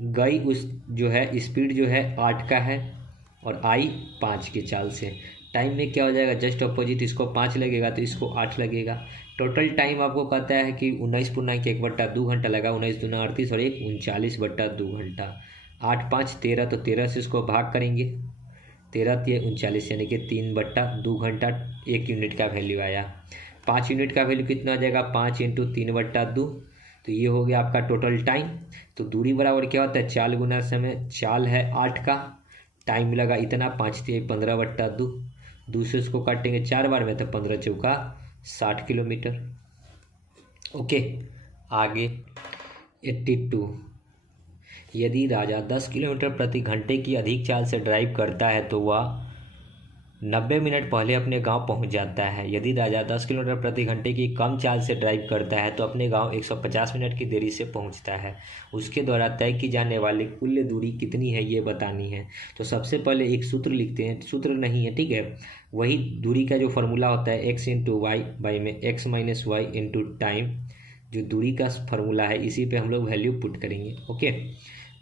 गई उस जो है स्पीड जो है 8 का है और आई 5 की चाल से। टाइम में क्या हो जाएगा, जस्ट अपोजिट, इसको 5 लगेगा तो इसको 8 लगेगा। टोटल टाइम आपको कहता है कि 19.1/2 घंटा लगा, 19 दूना 38 और 1 39/2 घंटा। 8 5 13, तो 13 से इसको भाग करेंगे, 13 3 39, यानी कि 3/2 घंटा 1 यूनिट का वैल्यू आया। 5 यूनिट का वैल्यू कितना हो जाएगा, 5 × 3/2, तो ये हो गया आपका टोटल टाइम। तो दूरी बराबर क्या होता है, चाल गुना समय। चाल है 8 का, टाइम लगा इतना, 5 3 15/2, दूसरे इसको काटेंगे 4 बार में तो 15 चौका 60 किलोमीटर। ओके, आगे 82। यदि राजा 10 किलोमीटर प्रति घंटे की अधिक चाल से ड्राइव करता है तो वह 90 मिनट पहले अपने गांव पहुंच जाता है। यदि राजा 10 किलोमीटर प्रति घंटे की कम चाल से ड्राइव करता है तो अपने गांव 150 मिनट की देरी से पहुंचता है। उसके द्वारा तय की जाने वाली कुल दूरी कितनी है ये बतानी है। तो सबसे पहले एक सूत्र लिखते हैं, सूत्र नहीं है, ठीक है, वही दूरी का जो फॉर्मूला होता है x × y बाई में x - y × टाइम, जो दूरी का फॉर्मूला है इसी पे हम लोग वैल्यू पुट करेंगे। ओके,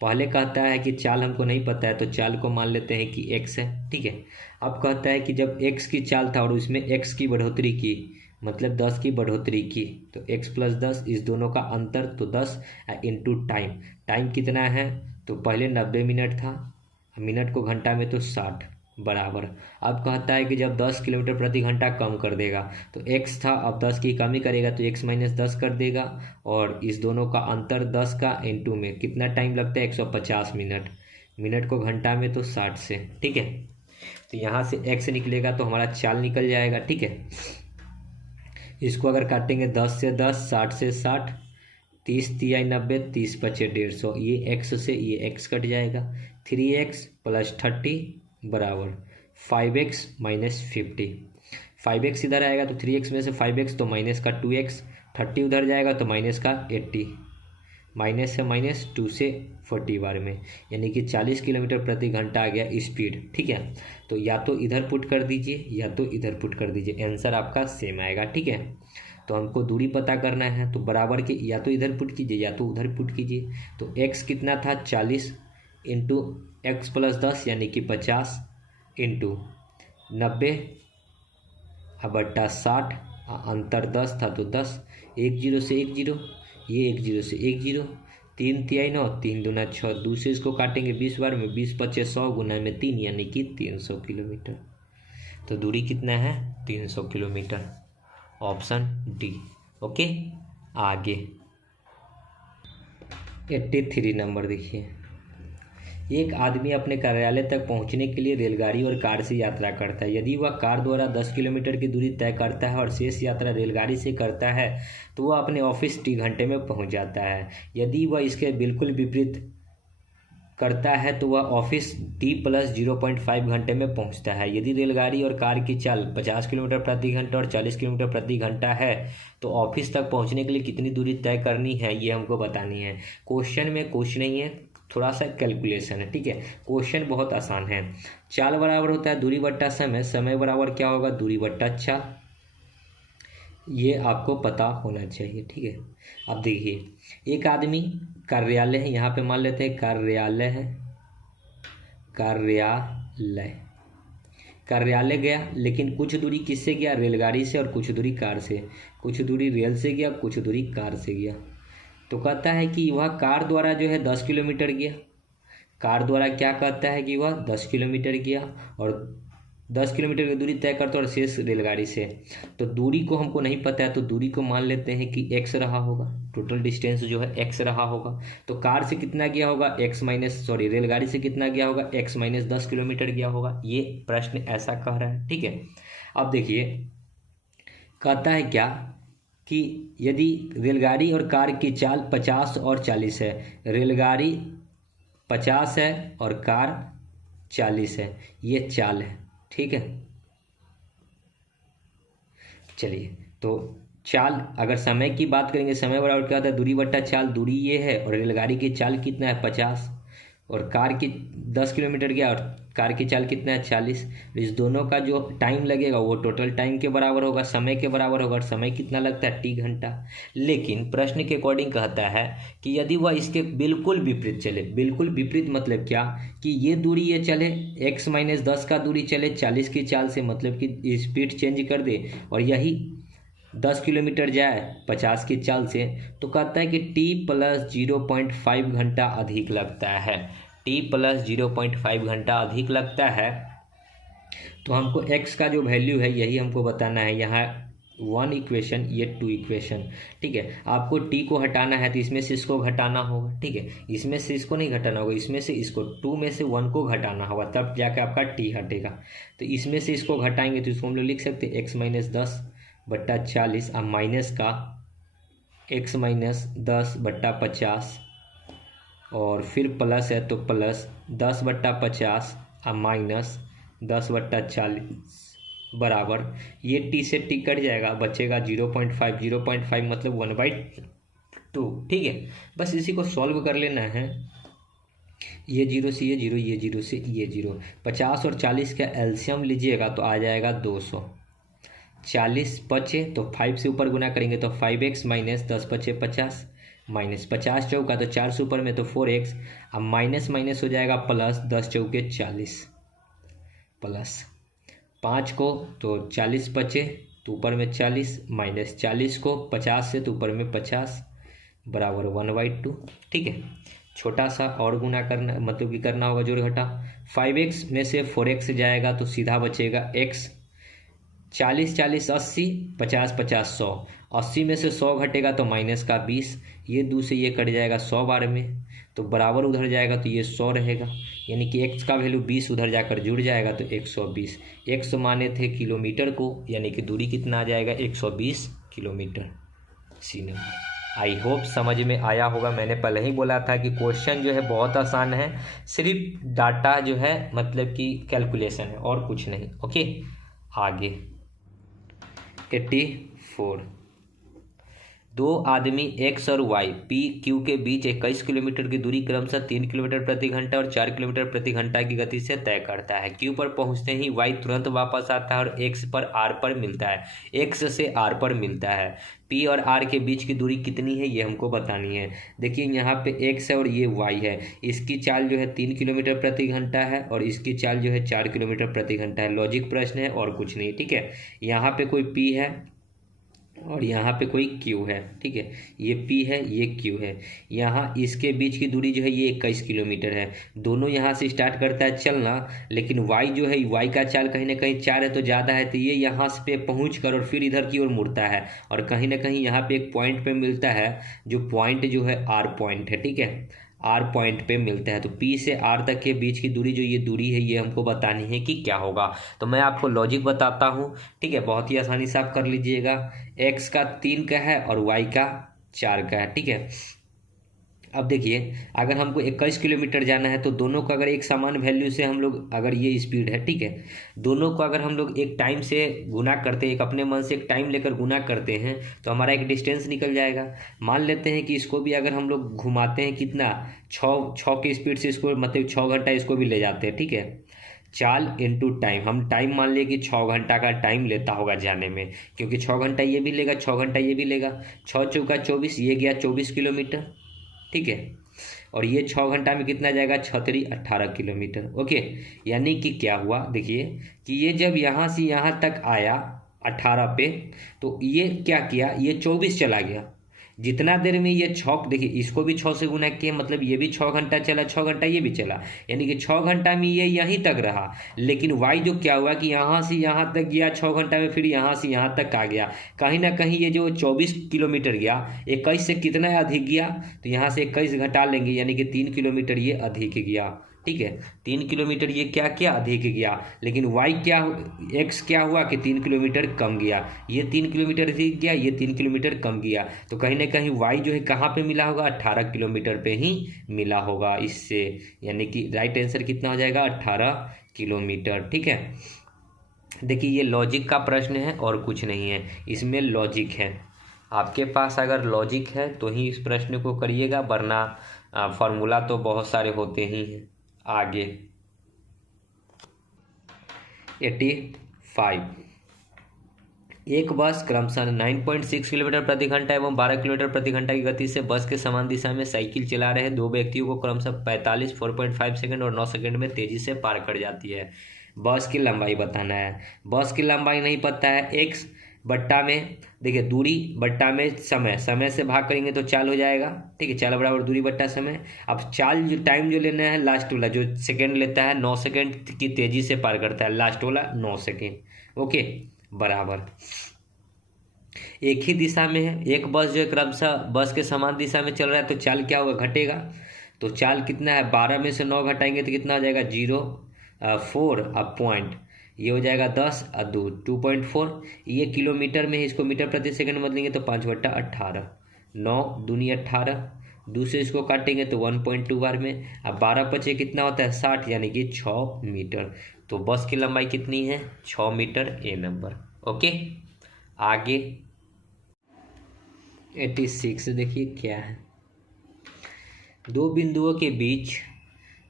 पहले कहता है कि चाल हमको नहीं पता है तो चाल को मान लेते हैं कि x है। ठीक है, अब कहता है कि जब x की चाल था और उसमें x की बढ़ोतरी की, मतलब 10 की बढ़ोतरी की, तो x + 10, इस दोनों का अंतर तो 10 × टाइम। टाइम कितना है, तो पहले 90 मिनट था, मिनट को घंटा में तो 60 बराबर। अब कहता है कि जब 10 किलोमीटर प्रति घंटा कम कर देगा, तो x था, अब 10 की कमी करेगा तो x माइनस 10 कर देगा, और इस दोनों का अंतर 10 का इंटू में कितना टाइम लगता है 150 मिनट, मिनट को घंटा में तो 60 से। ठीक है, तो यहाँ से x निकलेगा तो हमारा चाल निकल जाएगा। ठीक है, इसको अगर काटेंगे 10 से 10, 60 से 60, 30 तिहाई 90, 30 पचे 150, ये x से ये x कट जाएगा। 3x प्लस 30 बराबर 5x माइनस 50। 5x इधर आएगा तो 3x में से 5x तो माइनस का 2x, 30 उधर जाएगा तो माइनस का 80, माइनस से माइनस 2 से 40 बार में, यानी कि 40 किलोमीटर प्रति घंटा आ गया स्पीड। ठीक है, तो या तो इधर पुट कर दीजिए या तो इधर पुट कर दीजिए, आंसर आपका सेम आएगा। ठीक है, तो हमको दूरी पता करना है, तो बराबर के या तो इधर पुट कीजिए या तो उधर पुट कीजिए। तो x कितना था 40 इंटू एक्स प्लस 10 यानी कि 50 इंटू 90 बट्टा 60, अंतर 10 था तो 10, 1 0 से 1 0, ये 1 0 से 1 0, 3 तिहाई 9, 3 दूना 6, दूसरे इसको काटेंगे 20 बार में, 20 पचे 100 गुना में 3 यानी कि 300 किलोमीटर। तो दूरी कितना है 300 किलोमीटर, ऑप्शन डी। ओके, आगे 83 नंबर देखिए। एक आदमी अपने कार्यालय तक पहुंचने के लिए रेलगाड़ी और कार से यात्रा करता है। यदि वह कार द्वारा 10 किलोमीटर की दूरी तय करता है और शेष यात्रा रेलगाड़ी से करता है तो वह अपने ऑफिस टी घंटे में पहुंच जाता है। यदि वह इसके बिल्कुल विपरीत करता है तो वह ऑफिस टी प्लस 0.5 घंटे में पहुंचता है। यदि रेलगाड़ी और कार की चाल 50 किलोमीटर प्रति घंटा और 40 किलोमीटर प्रति घंटा है तो ऑफिस तक पहुंचने के लिए कितनी दूरी तय करनी है, ये हमको बतानी है। क्वेश्चन में कुछ नहीं है, थोड़ा सा कैलकुलेशन है। ठीक है, क्वेश्चन बहुत आसान है। चाल बराबर होता है दूरी बट्टा समय, समय बराबर क्या होगा दूरी बट्टा चाल, ये आपको पता होना चाहिए। ठीक है, अब देखिए एक आदमी कार्यालय है, यहाँ पे मान लेते हैं कार्यालय है, कार्यालय गया, लेकिन कुछ दूरी किससे गया रेलगाड़ी से और कुछ दूरी कार से, कुछ दूरी रेल से गया, कुछ दूरी कार से गया। तो कहता है कि वह कार द्वारा जो है 10 किलोमीटर गया, कार द्वारा क्या कहता है कि वह 10 किलोमीटर गया और 10 किलोमीटर की दूरी तय करता और शेष रेलगाड़ी से। तो दूरी को हमको नहीं पता है तो दूरी को मान लेते हैं कि x रहा होगा, टोटल डिस्टेंस जो है x रहा होगा। तो कार से कितना गया होगा रेलगाड़ी से कितना गया होगा x माइनस 10 किलोमीटर गया होगा। ये प्रश्न ऐसा कह रहा है। ठीक है, अब देखिए कहता है क्या कि यदि रेलगाड़ी और कार की चाल 50 और 40 है, रेलगाड़ी 50 है और कार 40 है, ये चाल है। ठीक है, चलिए तो चाल अगर समय की बात करेंगे, समय बराबर क्या होता है दूरी बट्टा चाल, दूरी ये है और रेलगाड़ी की चाल कितना है 50 और कार की 10 किलोमीटर गया और कार की चाल कितना है 40। इस दोनों का जो टाइम लगेगा वो टोटल टाइम के बराबर होगा, समय के बराबर होगा, और समय कितना लगता है टी घंटा। लेकिन प्रश्न के अकॉर्डिंग कहता है कि यदि वह इसके बिल्कुल विपरीत चले, बिल्कुल विपरीत मतलब क्या कि ये दूरी ये चले x माइनस 10 का दूरी चले 40 की चाल से, मतलब कि स्पीड चेंज कर दे और यही 10 किलोमीटर जाए 50 की चाल से, तो कहता है कि t प्लस 0.5 घंटा अधिक लगता है, t प्लस 0.5 घंटा अधिक लगता है। तो हमको x का जो वैल्यू है यही हमको बताना है। यहाँ 1 इक्वेशन, ये 2 इक्वेशन। ठीक है, आपको t को हटाना है तो इसमें से इसको घटाना होगा। ठीक है, इसमें से इसको नहीं घटाना होगा, इसमें से इसको 2 में से 1 को घटाना होगा, तब जाके आपका t हटेगा। तो इसमें से इसको घटाएंगे तो इसको हम लोग लिख सकते हैं x माइनस 10 बट्टा 40, अब माइनस का x माइनस 10 बट्टा 50 और फिर प्लस है तो प्लस 10 बट्टा 50 अब माइनस 10 बट्टा 40 बराबर, ये t से t कट जाएगा, बचेगा 0.5, 0.5 मतलब 1/2। ठीक है, बस इसी को सॉल्व कर लेना है। ये 0 से ये 0, ये 0 से ये 0, 50 और 40 का एलसीएम लीजिएगा तो आ जाएगा 200। 40 बचे तो 5 से ऊपर गुना करेंगे तो 5x माइनस 10 बचे 50 माइनस 50 चौका तो 4 से ऊपर में तो 4x, अब माइनस माइनस हो जाएगा प्लस 10 चौके 40 प्लस 5 को तो 40 बचे तो ऊपर में 40 माइनस 40 को 50 से तो ऊपर में 50 बराबर 1/2। ठीक है, छोटा सा और गुना करना, मतलब कि करना होगा जोड़ घटा। 5x में से 4x जाएगा तो सीधा बचेगा x। 40 40 80, 50 50 100। 80 में से 100 घटेगा तो माइनस का 20। ये 2 से ये कट जाएगा 100 बार में, तो बराबर उधर जाएगा तो ये 100 रहेगा। यानी कि x का वैल्यू 20 उधर जाकर जुड़ जाएगा तो 120। x माने थे किलोमीटर को, यानी कि दूरी कितना आ जाएगा 120 kilometre. C number. I hope समझ में आया होगा। मैंने पहले ही बोला था कि क्वेश्चन जो है बहुत आसान है, सिर्फ डाटा जो है मतलब कि कैलकुलेशन है और कुछ नहीं। ओके, आगे 84। दो आदमी x और y p q के बीच 21 किलोमीटर की दूरी क्रमशः 3 किलोमीटर प्रति घंटा और 4 किलोमीटर प्रति घंटा की गति से तय करता है। q पर पहुंचते ही y तुरंत वापस आता है और x पर r पर मिलता है, x से r पर मिलता है। p और r के बीच की दूरी कितनी है ये हमको बतानी है। देखिए यहाँ पे x है और ये y है, इसकी चाल जो है 3 किलोमीटर प्रति घंटा है और इसकी चाल जो है 4 किलोमीटर प्रति घंटा है। लॉजिक प्रश्न है और कुछ नहीं, ठीक है। यहाँ पे कोई p है और यहाँ पे कोई Q है, ठीक है। ये P है, ये Q है। यहाँ इसके बीच की दूरी जो है ये 21 किलोमीटर है। दोनों यहाँ से स्टार्ट करता है चलना, लेकिन Y जो है, Y का चाल कहीं ना कहीं 4 है तो ज़्यादा है, तो ये यहाँ पे पहुँच कर और फिर इधर की ओर मुड़ता है और कहीं ना कहीं यहाँ पे एक पॉइंट पे मिलता है, जो पॉइंट जो है R पॉइंट है, ठीक है। आर पॉइंट पे मिलता है। तो पी से आर तक के बीच की दूरी, जो ये दूरी है, ये हमको बतानी है कि क्या होगा। तो मैं आपको लॉजिक बताता हूँ, ठीक है। बहुत ही आसानी से आप कर लीजिएगा। एक्स का 3 का है और वाई का 4 का है, ठीक है। अब देखिए, अगर हमको 21 किलोमीटर जाना है तो दोनों को अगर एक समान वैल्यू से हम लोग, अगर ये स्पीड है, ठीक है, दोनों को अगर हम लोग एक टाइम से गुना करते हैं, एक अपने मन से एक टाइम लेकर गुना करते हैं तो हमारा एक डिस्टेंस निकल जाएगा। मान लेते हैं कि इसको भी अगर हम लोग घुमाते हैं कितना, 6 की स्पीड से, इसको मतलब 6 घंटा इसको भी ले जाते हैं, ठीक है। चाल इंटू टाइम, हम टाइम मान लिए कि 6 घंटा का टाइम लेता होगा जाने में, क्योंकि 6 घंटा ये भी लेगा, 6 घंटा ये भी लेगा। 6 चौका 24, ये गया 24 किलोमीटर, ठीक है। और ये 6 घंटा में कितना जाएगा, 6 18 किलोमीटर। ओके, यानी कि क्या हुआ, देखिए कि ये जब यहाँ से यहाँ तक आया 18 पे, तो ये क्या किया, ये 24 चला गया। जितना देर में ये 6, देखिए इसको भी 6 से गुना किया, मतलब ये भी 6 घंटा चला, 6 घंटा ये भी चला, यानी कि 6 घंटा में ये यहीं तक रहा। लेकिन वाई जो क्या हुआ कि यहाँ से यहाँ तक गया 6 घंटा में, फिर यहाँ से यहाँ तक आ गया। कहीं ना कहीं ये जो 24 किलोमीटर गया, 21 से कितना अधिक गया, तो यहाँ से 21 घटा लेंगे, यानी कि 3 किलोमीटर ये अधिक गया, ठीक है। 3 किलोमीटर ये क्या क्या अधिक गया। लेकिन वाई क्या, एक्स क्या हुआ कि 3 किलोमीटर कम गया। ये 3 किलोमीटर अधिक गया, ये 3 किलोमीटर कम गया। तो कहीं ना कहीं वाई जो है कहाँ पे मिला होगा, 18 किलोमीटर पे ही मिला होगा इससे, यानी कि राइट आंसर कितना हो जाएगा, 18 किलोमीटर, ठीक है। देखिए ये लॉजिक का प्रश्न है और कुछ नहीं है, इसमें लॉजिक है। आपके पास अगर लॉजिक है तो ही इस प्रश्न को करिएगा, वरना फार्मूला तो बहुत सारे होते ही हैं। आगे 85। एक बस क्रमशः 9.6 किलोमीटर प्रति घंटा एवं 12 किलोमीटर प्रति घंटा की गति से बस के समान दिशा में साइकिल चला रहे दो व्यक्तियों को क्रमशः 45, 4.5 सेकंड और 9 सेकंड में तेजी से पार कर जाती है। बस की लंबाई बताना है। बस की लंबाई नहीं पता है, एक्स बट्टा में, देखिए दूरी बट्टा में समय, समय से भाग करेंगे तो चाल हो जाएगा, ठीक है। चाल बराबर दूरी बट्टा समय। अब चाल जो टाइम जो लेना है, लास्ट वाला जो सेकंड लेता है, 9 सेकंड की तेजी से पार करता है, लास्ट वाला 9 सेकंड। ओके, बराबर एक ही दिशा में है। एक बस जो क्रमशः बस के समान दिशा में चल रहा है तो चाल क्या होगा, घटेगा। तो चाल कितना है, 12 में से 9 घटाएंगे तो कितना हो जाएगा, 0.4 अब पॉइंट, ये हो जाएगा 10 और 2 2.4। ये किलोमीटर में है, इसको मीटर प्रति सेकंड बदलेंगे तो 5/18, 9 दूनी 18, दूसरे इसको काटेंगे तो 1.2 बार में। अब 12 पचे कितना होता है, 60, यानी कि 6 मीटर। तो बस की लंबाई कितनी है, 6 मीटर, ए नंबर। ओके, आगे 86 देखिए क्या है। दो बिंदुओं के बीच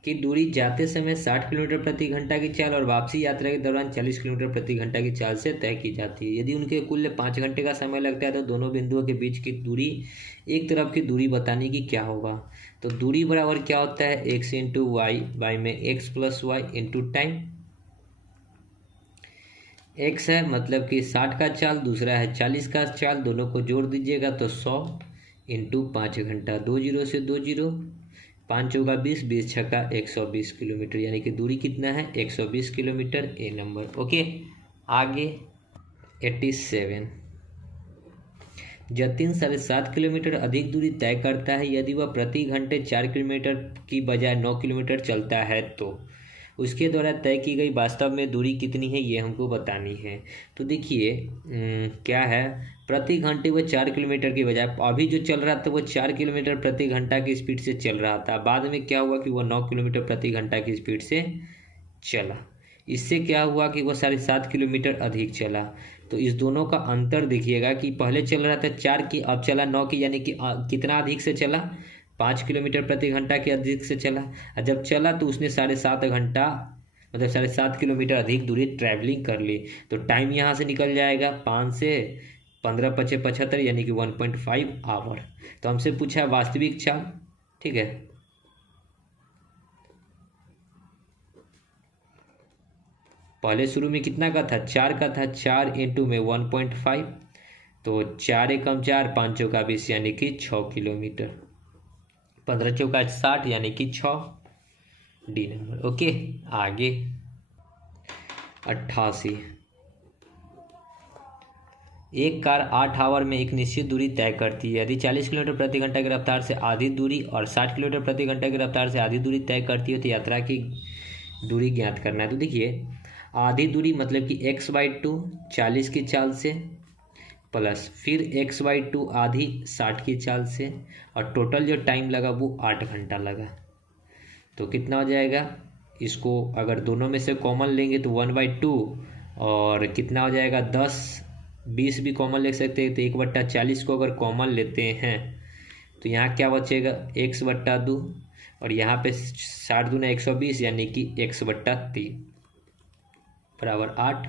की दूरी जाते समय 60 किलोमीटर प्रति घंटा की चाल और वापसी यात्रा के दौरान 40 किलोमीटर प्रति घंटा की चाल से तय की जाती है। यदि उनके कुल 5 घंटे का समय लगता है तो दोनों बिंदुओं के बीच की दूरी, एक तरफ की दूरी बताने की क्या होगा। तो दूरी बराबर क्या होता है, एक्स इंटू वाई, वाई में x plus y into time. X है मतलब कि 60 का चाल, दूसरा है 40 का चाल, दोनों को जोड़ दीजिएगा तो 100 इंटू 5 घंटा, 2 जीरो से 2 जीरो, 5 चौका 20, 20 छक्का 120 किलोमीटर, यानी कि दूरी कितना है 120 किलोमीटर, ए नंबर। ओके, आगे 87। जतिन 7.5 किलोमीटर अधिक दूरी तय करता है यदि वह प्रति घंटे 4 किलोमीटर की बजाय 9 किलोमीटर चलता है तो उसके द्वारा तय की गई वास्तव में दूरी कितनी है, ये हमको बतानी है। तो देखिए क्या है, प्रति घंटे वो 4 किलोमीटर की बजाय, अभी जो चल रहा था वो 4 किलोमीटर प्रति घंटा की स्पीड से चल रहा था, बाद में क्या हुआ कि वो 9 किलोमीटर प्रति घंटा की स्पीड से चला। इससे क्या हुआ कि वो 7.5 किलोमीटर अधिक चला। तो इस दोनों का अंतर देखिएगा कि पहले चल रहा था 4 की, अब चला 9 की, यानी कि कितना अधिक से चला, 5 किलोमीटर प्रति घंटा के अधिक से चला। और जब चला तो उसने 7.5 घंटा मतलब 7.5 किलोमीटर अधिक दूरी ट्रैवलिंग कर ली। तो टाइम यहाँ से निकल जाएगा 5 से 15 पचे 75, यानी कि 1.5 आवर। तो हमसे पूछा वास्तविक चाल, ठीक है। पहले शुरू में कितना का था, 4 का था, 4 इंटू में 1.5, तो 4 एकम 4, 5 चौका 20, यानी कि 6 किलोमीटर, 15 चौका 60, यानी कि 6, डी नंबर। ओके, आगे 88। एक कार 8 आवर में एक निश्चित दूरी तय करती है। यदि 40 किलोमीटर प्रति घंटा की रफ्तार से आधी दूरी और 60 किलोमीटर प्रति घंटा की रफ्तार से आधी दूरी तय करती है तो यात्रा की दूरी ज्ञात करना है। तो देखिए आधी दूरी मतलब कि x/2 40 की चाल से प्लस फिर x/2 आधी 60 की चाल से, और टोटल जो टाइम लगा वो 8 घंटा लगा। तो कितना हो जाएगा, इसको अगर दोनों में से कॉमन लेंगे तो 1/2, और कितना हो जाएगा 10, 20 भी कॉमन ले सकते हैं। तो 1/40 को अगर कॉमन लेते हैं तो यहाँ क्या बचेगा, x/2, और यहाँ पे 60 दूना 120, यानी कि x/3 बराबर 8।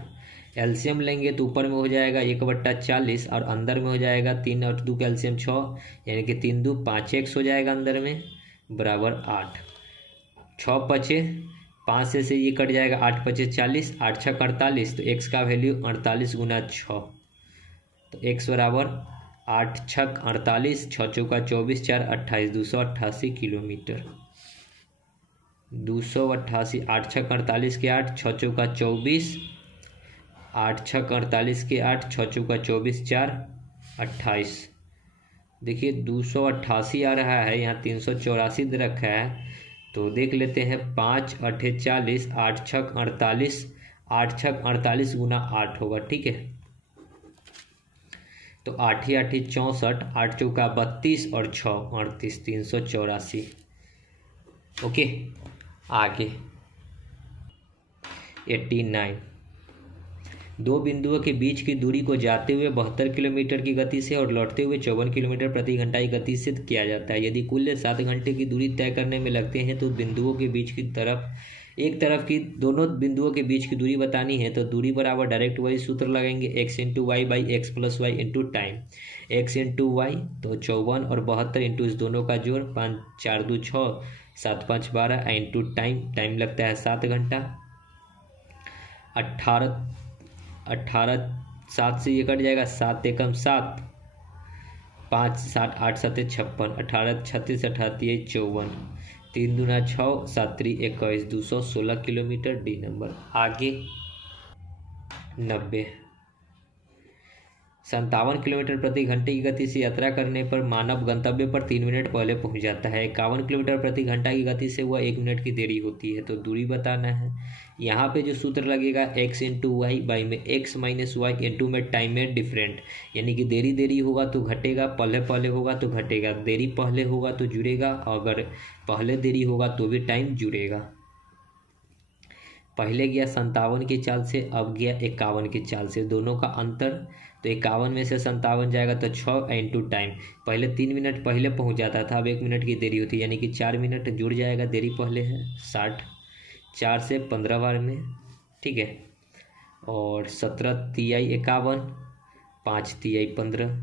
एलसीएम लेंगे तो ऊपर में हो जाएगा 1/40 और अंदर में हो जाएगा 3 और 2 का एलसीएम 6, यानी कि 3 2 5x हो जाएगा अंदर में बराबर 8। 6 पचे 5 से ये कट जाएगा, 8 पचे 40, 8 छक 48, तो x का वैल्यू 48 गुना 6, तो x बराबर 8 छक 48, 6 चौका 24, 4 28, 288 किलोमीटर। 288, 8 छक 48 के 8, 6 चौका 24, 8 छक 48 के 8, 6 चौका 24, 4 28। देखिए 288 आ रहा है, यहाँ 384 दे रखा है, तो देख लेते हैं 5 8 40, 8 छक 48, 8 छक 48 गुना 8 होगा, ठीक है। तो 8 8 64, 8 चौका 32 और 6 38, 384। ओके, आगे 89। दो बिंदुओं के बीच की दूरी को जाते हुए 72 किलोमीटर की गति से और लौटते हुए 54 किलोमीटर प्रति घंटा की गति से किया जाता है। यदि कुल 7 घंटे की दूरी तय करने में लगते हैं तो बिंदुओं के बीच की एक तरफ की दोनों बिंदुओं के बीच की दूरी बतानी है। तो दूरी बराबर डायरेक्ट वही सूत्र लगाएंगे, x into y by x plus y into time. x into y तो 54 और 72 इंटू इस दोनों का जोड़, 5 4 2 6, 7 5 12 इंटू टाइम लगता है 7 घंटा। 18 7 से ये कट जाएगा, 7 एकम 7, 5 7 8 7 56, 18 36 38 54, 3 दूना 6, 7 3 21, 216 किलोमीटर, डी नंबर। आगे 90। 57 किलोमीटर प्रति घंटे की गति से यात्रा करने पर मानव गंतव्य पर 3 मिनट पहले पहुंच जाता है। 51 किलोमीटर प्रति घंटा की गति से वह 1 मिनट की देरी होती है। तो दूरी बताना है। यहाँ पे जो सूत्र लगेगा x इंटू वाई बाई में x माइनस वाई इंटू में टाइम में डिफरेंट, यानी कि देरी होगा तो घटेगा, पहले होगा तो घटेगा, देरी पहले होगा तो जुड़ेगा, अगर पहले देरी होगा तो भी टाइम जुड़ेगा। पहले गया 57 की चाल से, अब गया 51 की चाल से, दोनों का अंतर, तो 51 में से 57 जाएगा तो 6 इंटू टाइम, पहले 3 मिनट पहले पहुंच जाता था, अब 1 मिनट की देरी होती है, यानी कि 4 मिनट जुड़ जाएगा, देरी पहले है 60, 4 से 15 बार में, ठीक है। और 17 तिहाई 51, 5 तिहाई 15,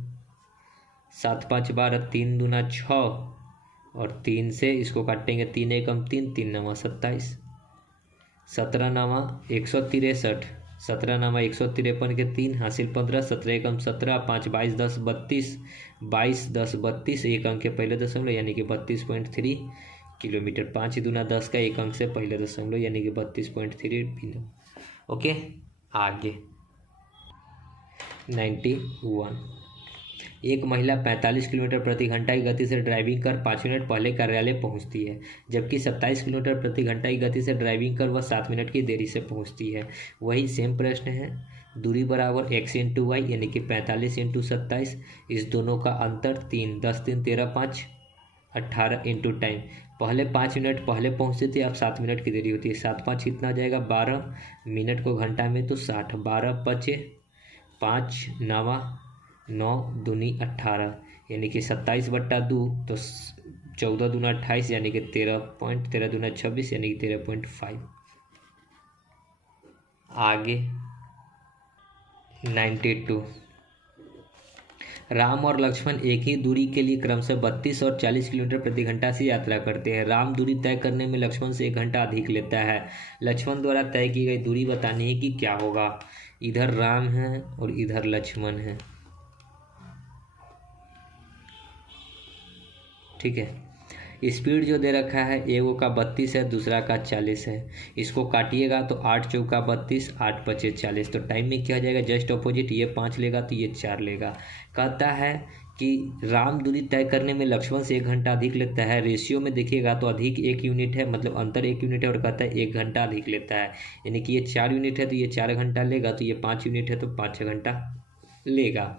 7 5 12, 3 दूना 6 और 3 से इसको काटेंगे, 3 एकम 3, 3 9 27, 17 9 163, 17 9 153 के 3 हासिल 15, 17 एकम 17, 5 22 10 32, 22 10 32, एक अंक के पहले दशमलव यानी कि 32.3 किलोमीटर। 5 दूना 10 का एक अंक से पहले दशमलव यानी कि 32.3। ओके, आगे 91। एक महिला 45 किलोमीटर प्रति घंटा की गति से ड्राइविंग कर 5 मिनट पहले कार्यालय पहुंचती है, जबकि 27 किलोमीटर प्रति घंटा की गति से ड्राइविंग कर वह 7 मिनट की देरी से पहुंचती है। वही सेम प्रश्न है। दूरी बराबर x इंटू वाई यानी कि 45 इंटू 27, इस दोनों का अंतर 3, 10 3 13 5 18 इंटू टाइम। पहले 5 मिनट पहले पहुंचते थे, अब 7 मिनट की देरी होती है। 7 5 कितना हो जाएगा 12, मिनट को घंटा में तो 60। 12 5 5 9 9 दूनी 18 यानी कि 27/2 तो 14 दूना 28 यानी कि 13 दूना 26 यानी कि 13.5। आगे 92। राम और लक्ष्मण एक ही दूरी के लिए क्रमशः 32 और 40 किलोमीटर प्रति घंटा से यात्रा करते हैं। राम दूरी तय करने में लक्ष्मण से 1 घंटा अधिक लेता है। लक्ष्मण द्वारा तय की गई दूरी बतानी है कि क्या होगा। इधर राम है और इधर लक्ष्मण है, ठीक है। स्पीड जो दे रखा है एगो का 32 है, दूसरा का 40 है। इसको काटिएगा तो 8 चौका 32, 8 पचे 40। तो टाइम में क्या हो जाएगा जस्ट अपोजिट, ये 5 लेगा तो ये 4 लेगा। कहता है कि राम दूरी तय करने में लक्ष्मण से 1 घंटा अधिक लेता है। रेशियो में देखिएगा तो अधिक 1 यूनिट है, मतलब अंतर 1 यूनिट है, और कहता है 1 घंटा अधिक लेता है। यानी कि ये 4 यूनिट है तो ये 4 घंटा लेगा, तो ये 5 यूनिट है तो 5 घंटा लेगा।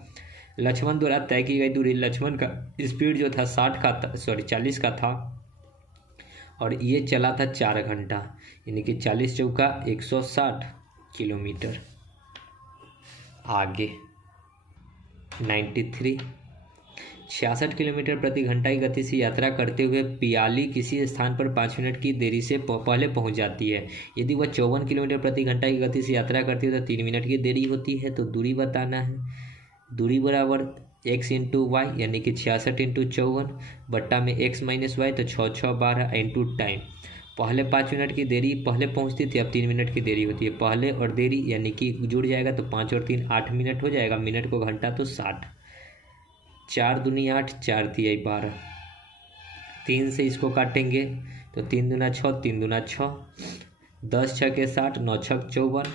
लक्ष्मण द्वारा तय की गई दूरी, लक्ष्मण का स्पीड जो था 40 का था और ये चला था 4 घंटा, यानी कि 40 चौका 160 किलोमीटर। आगे 93। 66 किलोमीटर प्रति घंटा की गति से यात्रा करते हुए पियाली किसी स्थान पर 5 मिनट की देरी से पहले पहुंच जाती है। यदि वह 54 किलोमीटर प्रति घंटा की गति से यात्रा करती है तो 3 मिनट की देरी होती है। तो दूरी बताना है। दूरी बराबर x इंटू वाई यानी कि 66 इंटू 54 बट्टा में x माइनस वाई तो 6 6 12 इंटू टाइम। पहले 5 मिनट की देरी पहले पहुंचती थी, अब 3 मिनट की देरी होती है। पहले और देरी यानी कि जुड़ जाएगा तो 5 और 3 8 मिनट हो जाएगा। मिनट को घंटा तो 60। 4 दूनी 8, 4 तिया 12। 3 से इसको काटेंगे तो 3 दूना 6, 3 दूना 6, 10 6 के 60, 9 6 54,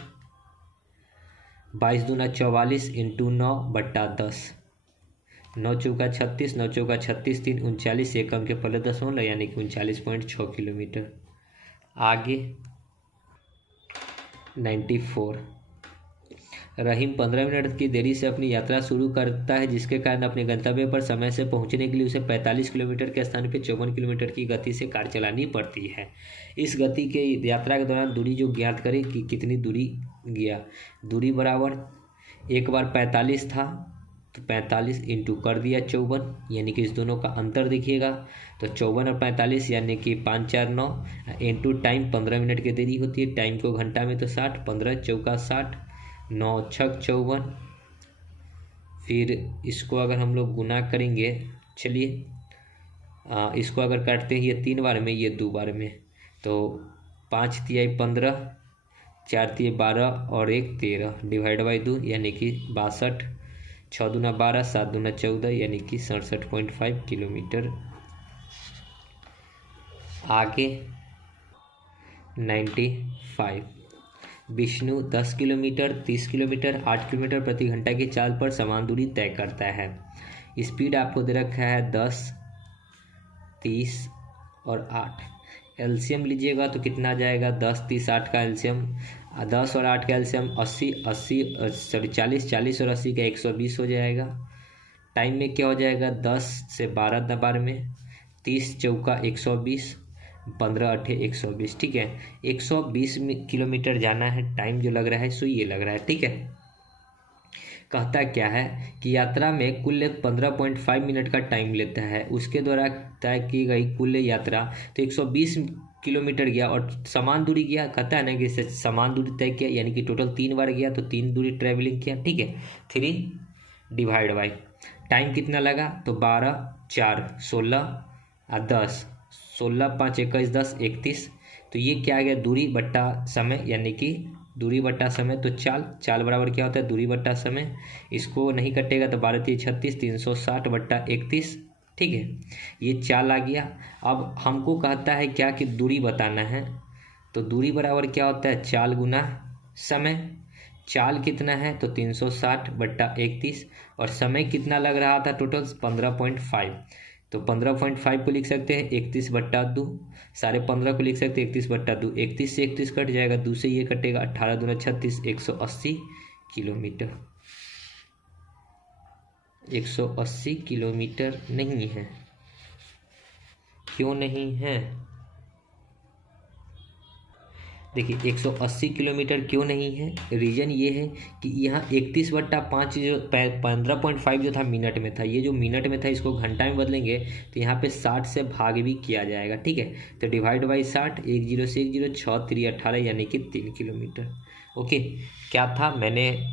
22 दूना 44 इंटू 9 बट्टा 10। 9 चौका 36, 9 चौका 36, 3 39, एक अंक के पहले दशमलव यानी कि 39.6 किलोमीटर। आगे 94। रहीम 15 मिनट की देरी से अपनी यात्रा शुरू करता है, जिसके कारण अपने गंतव्य पर समय से पहुंचने के लिए उसे 45 किलोमीटर के स्थान पर 54 किलोमीटर की गति से कार चलानी पड़ती है। इस गति के यात्रा के दौरान दूरी जो ज्ञात करें कि कितनी दूरी गया। दूरी बराबर एक बार 45 था तो 45 इंटू कर दिया 54, यानी कि इस दोनों का अंतर देखिएगा तो 54 और 45 यानी कि 5 4 9 इंटू टाइम 15 मिनट की देरी होती है। टाइम को घंटा में तो 60, 15 चौका 60, 9 6 54। फिर इसको अगर हम लोग गुना करेंगे, चलिए इसको अगर काटते हैं ये 3 बार में ये 2 बार में तो 5 तिहाई 15, 4 तिहाई 12 और 1 13 डिवाइड बाई 2 यानी कि 62। 6 दूना 12, 7 दूना 14 यानी कि 67.5 किलोमीटर। आगे 95। विष्णु 10 किलोमीटर, 30 किलोमीटर, 8 किलोमीटर प्रति घंटा की चाल पर समान दूरी तय करता है। स्पीड आपको दे रखा है 10, 30 और 8। एलसीएम लीजिएगा तो कितना जाएगा 10 30 8 का एलसीएम, 10 और 8 का एलसीएम 40 40 और 80 का 120 हो जाएगा। टाइम में क्या हो जाएगा 10 से 12 बार में 30 चौका 120, 15 8 120, ठीक है। 120 किलोमीटर जाना है। टाइम जो लग रहा है सो ये लग रहा है, ठीक है। कहता क्या है कि यात्रा में कुल 15.5 मिनट का टाइम लेता है। उसके द्वारा तय की गई कुल यात्रा तो 120 किलोमीटर गया और समान दूरी गया। कहता है ना कि समान दूरी तय किया यानी कि टोटल 3 बार गया तो 3 दूरी ट्रैवलिंग किया, ठीक है। 3 डिवाइड बाई टाइम कितना लगा तो 12 4 16 और 10, 16 5 21 10 31। तो ये क्या आ गया दूरी बट्टा समय, यानी कि दूरी बट्टा समय तो चाल बराबर क्या होता है दूरी बट्टा समय। इसको नहीं कटेगा तो 12 3 36, 360 बट्टा 31 ठीक है, ये चाल आ गया। अब हमको कहता है क्या कि दूरी बताना है, तो दूरी बराबर क्या होता है, चाल गुना समय। चाल कितना है तो 360/31, और समय कितना लग रहा था टोटल 15.5, तो 15.5 को लिख सकते हैं 31/2, 15.5 को लिख सकते हैं 31/2, 31 से 31 कट जाएगा, 2 से ये कटेगा, 18 दूना 36, 180 किलोमीटर। 180 किलोमीटर नहीं है, क्यों नहीं है, देखिए 180 किलोमीटर क्यों नहीं है, रीज़न ये है कि यहाँ 31/5 जो 15.5 जो था मिनट में था, ये जो मिनट में था इसको घंटा में बदलेंगे तो यहाँ पे 60 से भाग भी किया जाएगा, ठीक है। तो डिवाइड बाई 60, 10 से 10, 6 3 18 यानी कि 3 किलोमीटर। ओके, क्या था, मैंने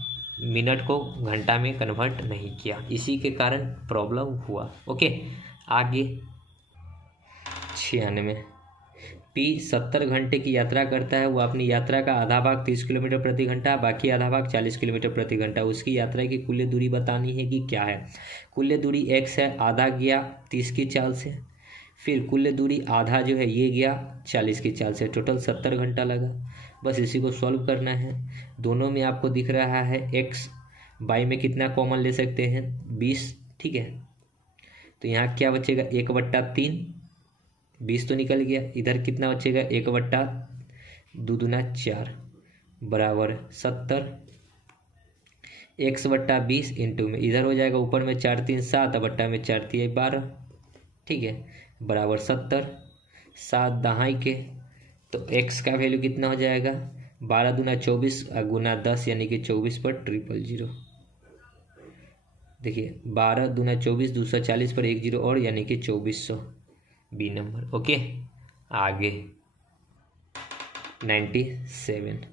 मिनट को घंटा में कन्वर्ट नहीं किया, इसी के कारण प्रॉब्लम हुआ। ओके, आगे 96, पी 70 घंटे की यात्रा करता है, वो अपनी यात्रा का आधा भाग 30 किलोमीटर प्रति घंटा, बाकी आधा भाग 40 किलोमीटर प्रति घंटा। उसकी यात्रा की कुल दूरी बतानी है कि क्या है। कुल दूरी x है, आधा गया 30 की चाल से, फिर कुल दूरी आधा जो है ये गया 40 की चाल से, टोटल 70 घंटा लगा। बस इसी को सॉल्व करना है। दोनों में आपको दिख रहा है x, बाई में कितना कॉमन ले सकते हैं 20, ठीक है। तो यहाँ क्या बचेगा 1/3, 20 तो निकल गया, इधर कितना बचेगा 1/2 दूना 4 बराबर 70, x/20 इंटू में इधर हो जाएगा, ऊपर में 4 3 7, बट्टा में 4 3 12, ठीक है, बराबर 70, 7 दहाई के, तो x का वैल्यू कितना हो जाएगा 12 दूना 24 गुना 10 यानी कि 24/000। देखिए 12 दूना 24, 240 पर 1 0 और यानी कि 2400, बी नंबर। ओके, आगे 97,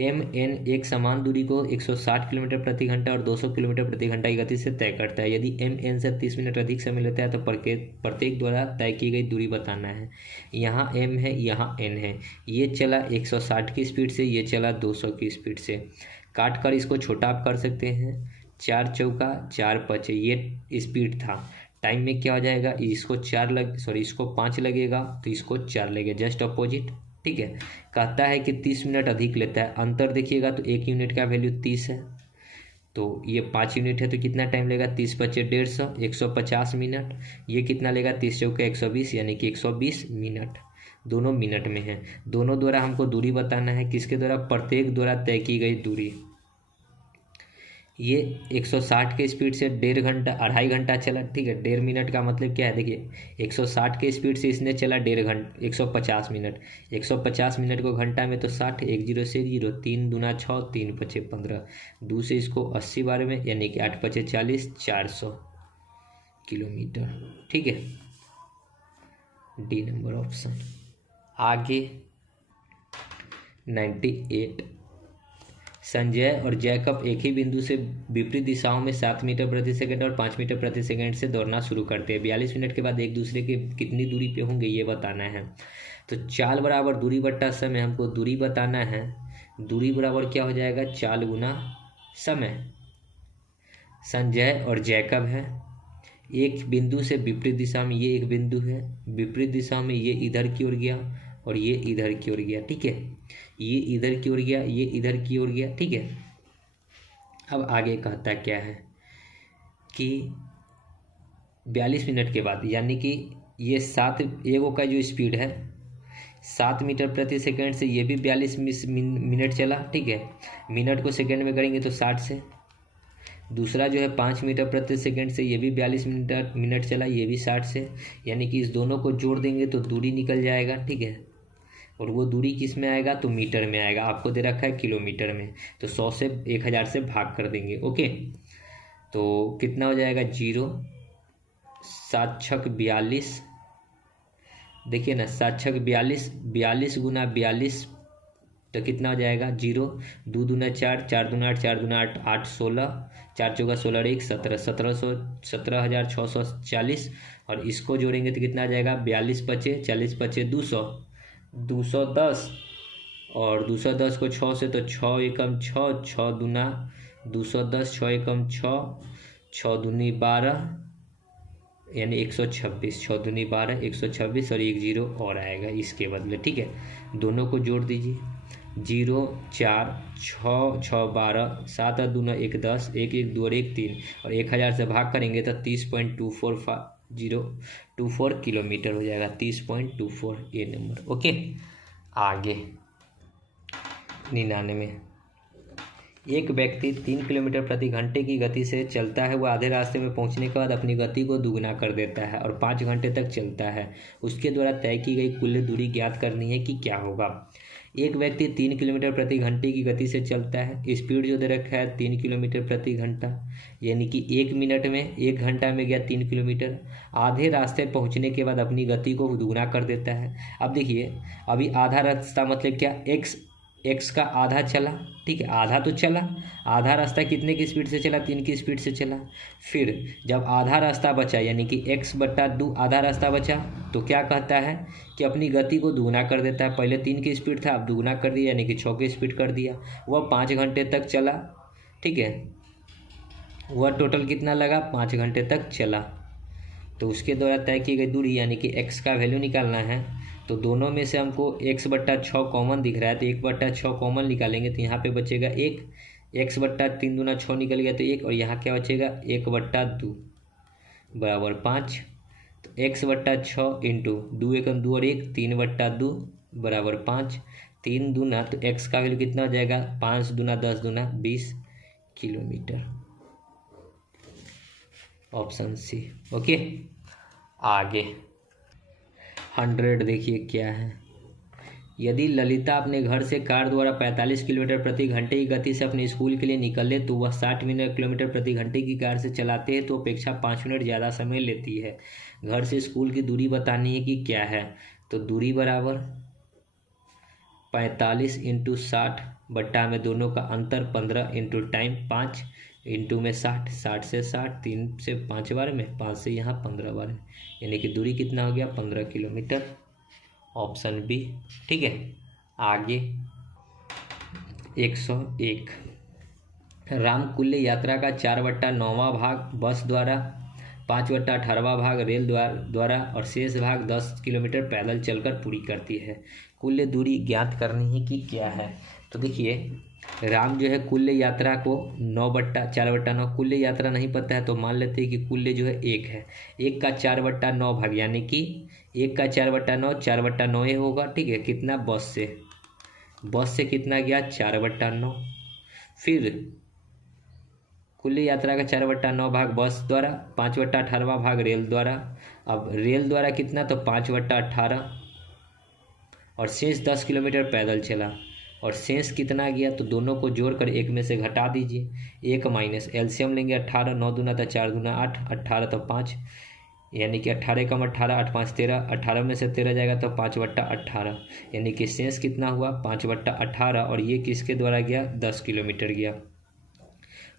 mn एक समान दूरी को 160 किलोमीटर प्रति घंटा और 200 किलोमीटर प्रति घंटा की गति से तय करता है। यदि mn से 30 मिनट अधिक समय लेता है तो प्रत्येक द्वारा तय की गई दूरी बताना है। यहाँ m है, यहाँ n है, ये चला 160 की स्पीड से, ये चला 200 की स्पीड से। काट कर इसको छोटा आप कर सकते हैं, 4 चौका 4 5, ये स्पीड था। टाइम में क्या हो जाएगा, इसको इसको 5 लगेगा तो इसको 4 लगेगा, जस्ट अपोजिट, ठीक है। कहता है कि 30 मिनट अधिक लेता है, अंतर देखिएगा तो 1 यूनिट का वैल्यू 30 है, तो ये 5 यूनिट है तो कितना टाइम लेगा, 30 × 5 = 150, 150 मिनट। ये कितना लेगा 30 चौका 120 यानी कि 120 मिनट। दोनों मिनट में है। दोनों द्वारा हमको दूरी बताना है, किसके द्वारा, प्रत्येक द्वारा तय की गई दूरी। ये 160 के स्पीड से 2.5 घंटा चला, ठीक है। 1.5 मिनट का मतलब क्या है, देखिए 160 के स्पीड से इसने चला 1.5 घंटा 150 मिनट, 150 मिनट को घंटा में तो 60, 1 0 से 0, 3 दूना 6, 3 5 15, 2 से इसको 80 बार में यानी कि 8 5 40, 400 किलोमीटर, ठीक है। D number option. आगे 98, संजय और जैकब एक ही बिंदु से विपरीत दिशाओं में 7 मीटर प्रति सेकंड और 5 मीटर प्रति सेकंड से दौड़ना शुरू करते हैं। 42 मिनट के बाद एक दूसरे के कितनी दूरी पे होंगे ये बताना है। तो चाल बराबर दूरी बट्टा समय, हमको दूरी बताना है। दूरी बराबर क्या हो जाएगा, चाल गुना समय। संजय और जैकब है, एक बिंदु से विपरीत दिशा में, ये एक बिंदु है, विपरीत दिशा में ये इधर की ओर गया और ये इधर की ओर गया, ठीक है। ये इधर की ओर गया, ये इधर की ओर गया, ठीक है। अब आगे कहता क्या है कि 42 मिनट के बाद, यानी कि ये 7 एगो का जो स्पीड है 7 मीटर प्रति सेकंड से, ये भी 42 मिनट चला, ठीक है। मिनट को सेकंड में करेंगे तो 60 से। दूसरा जो है 5 मीटर प्रति सेकंड से, ये भी 42 मिनट चला, ये भी 60 से। यानी कि इस दोनों को जोड़ देंगे तो दूरी निकल जाएगा, ठीक है। और वो दूरी किस में आएगा, तो मीटर में आएगा। आपको दे रखा है किलोमीटर में, तो 100 से 1000 से भाग कर देंगे। ओके, तो कितना हो जाएगा 0, 7 छक 42, देखिए ना 7 छक 42, 42 गुना 42 तो कितना हो जाएगा 0, 2 दूना 4, 4 दूना 8, 4 दूना 8, 8 16, 4 चौका 16 और 1 17, 17,640। और इसको जोड़ेंगे तो कितना आ जाएगा 42 पचे 40 पचे 200, 210 और 210 को 6 से तो 6 एकम 6, 6 दूना 210, 6 एकम 6, 6 दूनी 12, यानी 126, 6 दूनी 12, 126 और एक जीरो और आएगा इसके बदले। ठीक है, दोनों को जोड़ दीजिए। 0 4 6 6 12, 7 और दूना 1 10, 1 1 2 और 1 3 और 1000 से भाग करेंगे तो 30.24 किलोमीटर हो जाएगा। 30.24 ये नंबर। ओके, आगे 99। एक व्यक्ति 3 किलोमीटर प्रति घंटे की गति से चलता है। वह आधे रास्ते में पहुंचने के बाद अपनी गति को दुगना कर देता है और 5 घंटे तक चलता है। उसके द्वारा तय की गई कुल दूरी ज्ञात करनी है कि क्या होगा। एक व्यक्ति 3 किलोमीटर प्रति घंटे की गति से चलता है। स्पीड जो दे रखा है 3 किलोमीटर प्रति घंटा, यानी कि 1 मिनट में 1 घंटा में गया 3 किलोमीटर। आधे रास्ते पहुंचने के बाद अपनी गति को दुगना कर देता है। अब देखिए, अभी आधा रास्ता मतलब क्या, एक्स का आधा चला। ठीक है, आधा तो चला। आधा रास्ता कितने की स्पीड से चला, 3 की स्पीड से चला। फिर जब आधा रास्ता बचा, यानी कि x/2 आधा रास्ता बचा, तो क्या कहता है कि अपनी गति को दुगना कर देता है। पहले 3 की स्पीड था, अब दुगना कर दिया, यानी कि 6 की स्पीड कर दिया। वह 5 घंटे तक चला। ठीक है, वह टोटल कितना लगा, 5 घंटे तक चला। तो उसके द्वारा तय की गई दूरी, यानी कि x का वैल्यू निकालना है। तो दोनों में से हमको x/6 कॉमन दिख रहा है, तो 1/6 कॉमन निकालेंगे तो यहाँ पे बचेगा 1। x/3 दूना 6 निकल गया तो 1, और यहाँ क्या बचेगा 1/2 बराबर 5। तो x/6 इंटू 2 1 2 और 1 3/2 बराबर 5। 3 दूना तो x का वैल्यू कितना हो जाएगा, 5 दूना 10 दूना 20 किलोमीटर। Option C. ओके, आगे 100 देखिए क्या है। यदि ललिता अपने घर से कार द्वारा 45 किलोमीटर प्रति घंटे की गति से अपने स्कूल के लिए निकले तो वह 60 किलोमीटर प्रति घंटे की कार से चलाते हैं तो अपेक्षा 5 मिनट ज़्यादा समय लेती है। घर से स्कूल की दूरी बतानी है कि क्या है। तो दूरी बराबर 45 इंटू 60 बट्टा में दोनों का अंतर 15 इंटू टाइम 5 इंटू में 60, 60 से 60, 3 से 5 बार में, 5 से यहाँ 15 बार में, यानी कि दूरी कितना हो गया 15 किलोमीटर। Option B. ठीक है, आगे 101। रामकुल्य यात्रा का 4/9वां भाग बस द्वारा, 5/18वां भाग रेल द्वारा और शेष भाग 10 किलोमीटर पैदल चलकर पूरी करती है। कुल्य दूरी ज्ञात करनी है कि क्या है। तो देखिए, राम जो है कुल्य यात्रा को 9/4/9, कुल्य यात्रा नहीं पता है तो मान लेते हैं कि कुल्य जो है 1 है। 1 का 4/9 भाग, यानी कि 1 का 4/9 4/9 ही होगा। ठीक है, कितना, बस से कितना गया 4/9। फिर कुल्य यात्रा का 4/9 भाग बस द्वारा, 5/18वां भाग रेल द्वारा। अब रेल द्वारा कितना, तो 5/18 और शेष 10 किलोमीटर पैदल चला। और शेष कितना गया, तो दोनों को जोड़कर एक में से घटा दीजिए। 1 माइनस एलसीएम लेंगे 18, 9 दूना था 4 दूना 8, 18 तो 5, यानी कि 18 कम 18, 8 5 13, 18 में से 13 जाएगा तो 5/18, यानी कि शेष कितना हुआ 5/18। और ये किसके द्वारा गया, 10 किलोमीटर गया।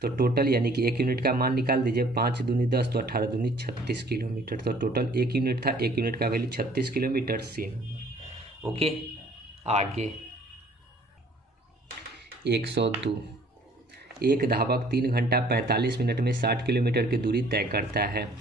तो टोटल, यानी कि 1 यूनिट का मान निकाल दीजिए। 5 दूनी 10 तो 18 दूनी 36 किलोमीटर। तो टोटल 1 यूनिट था, 1 यूनिट का value 36 kilometre. C number. Okay, आगे 102। एक धावक 3 घंटा 45 मिनट में 60 किलोमीटर की दूरी तय करता है।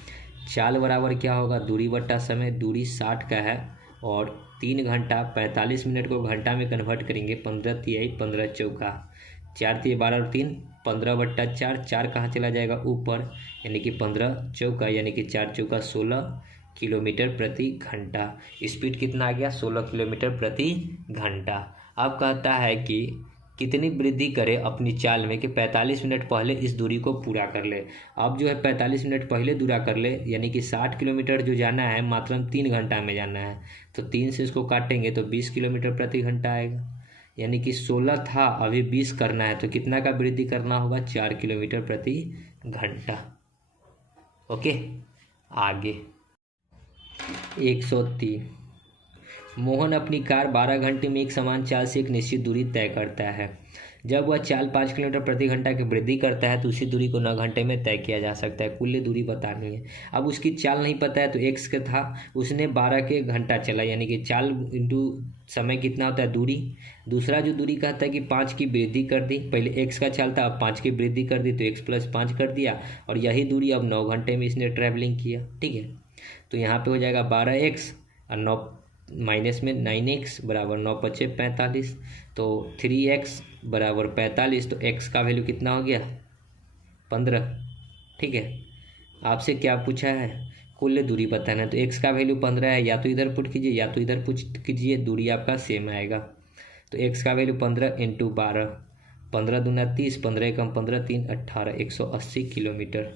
चाल बराबर क्या होगा, दूरी बट्टा समय। दूरी 60 का है और 3 घंटा 45 मिनट को घंटा में कन्वर्ट करेंगे। 15 तिहाई 15 चौका, 4 तिहाई 12 और 3 15/4। 4 कहाँ चला जाएगा, ऊपर, यानी कि 15 चौका, यानी कि 4 चौका 16 किलोमीटर प्रति घंटा। स्पीड कितना आ गया, 16 किलोमीटर प्रति घंटा। अब कहता है कि कितनी वृद्धि करे अपनी चाल में कि 45 मिनट पहले इस दूरी को पूरा कर ले। अब जो है 45 मिनट पहले पूरा कर ले, यानी कि 60 किलोमीटर जो जाना है मात्र 3 घंटा में जाना है। तो 3 से इसको काटेंगे तो 20 किलोमीटर प्रति घंटा आएगा, यानी कि 16 था, अभी 20 करना है तो कितना का वृद्धि करना होगा, 4 किलोमीटर प्रति घंटा। ओके, आगे 103। मोहन अपनी कार 12 घंटे में एक समान चाल से एक निश्चित दूरी तय करता है। जब वह चाल 5 किलोमीटर प्रति घंटा की वृद्धि करता है तो उसी दूरी को 9 घंटे में तय किया जा सकता है। कुल दूरी बतानी है। अब उसकी चाल नहीं पता है तो एक्स का था, उसने 12 के घंटा चला, यानी कि चाल इंटू समय कितना होता है दूरी। दूसरा जो दूरी कहता है कि 5 की वृद्धि कर दी, पहले एक्स का चाल था अब 5 की वृद्धि कर दी तो एक्स प्लस 5 कर दिया, और यही दूरी अब 9 घंटे में इसने ट्रैवलिंग किया। ठीक है, तो यहाँ पे हो जाएगा 12x और 9 माइनस में 9x बराबर 9 पचे 45, तो 3x बराबर 45, तो x का वैल्यू कितना हो गया 15। ठीक है, आपसे क्या पूछा है, कुल दूरी बताना है, तो x का वैल्यू 15 है, या तो इधर पुट कीजिए या तो इधर पुट कीजिए, दूरी आपका सेम आएगा। तो x का वैल्यू 15 इंटू 12, 15 दूना 30, 15 कम 15 3 18, 180 किलोमीटर।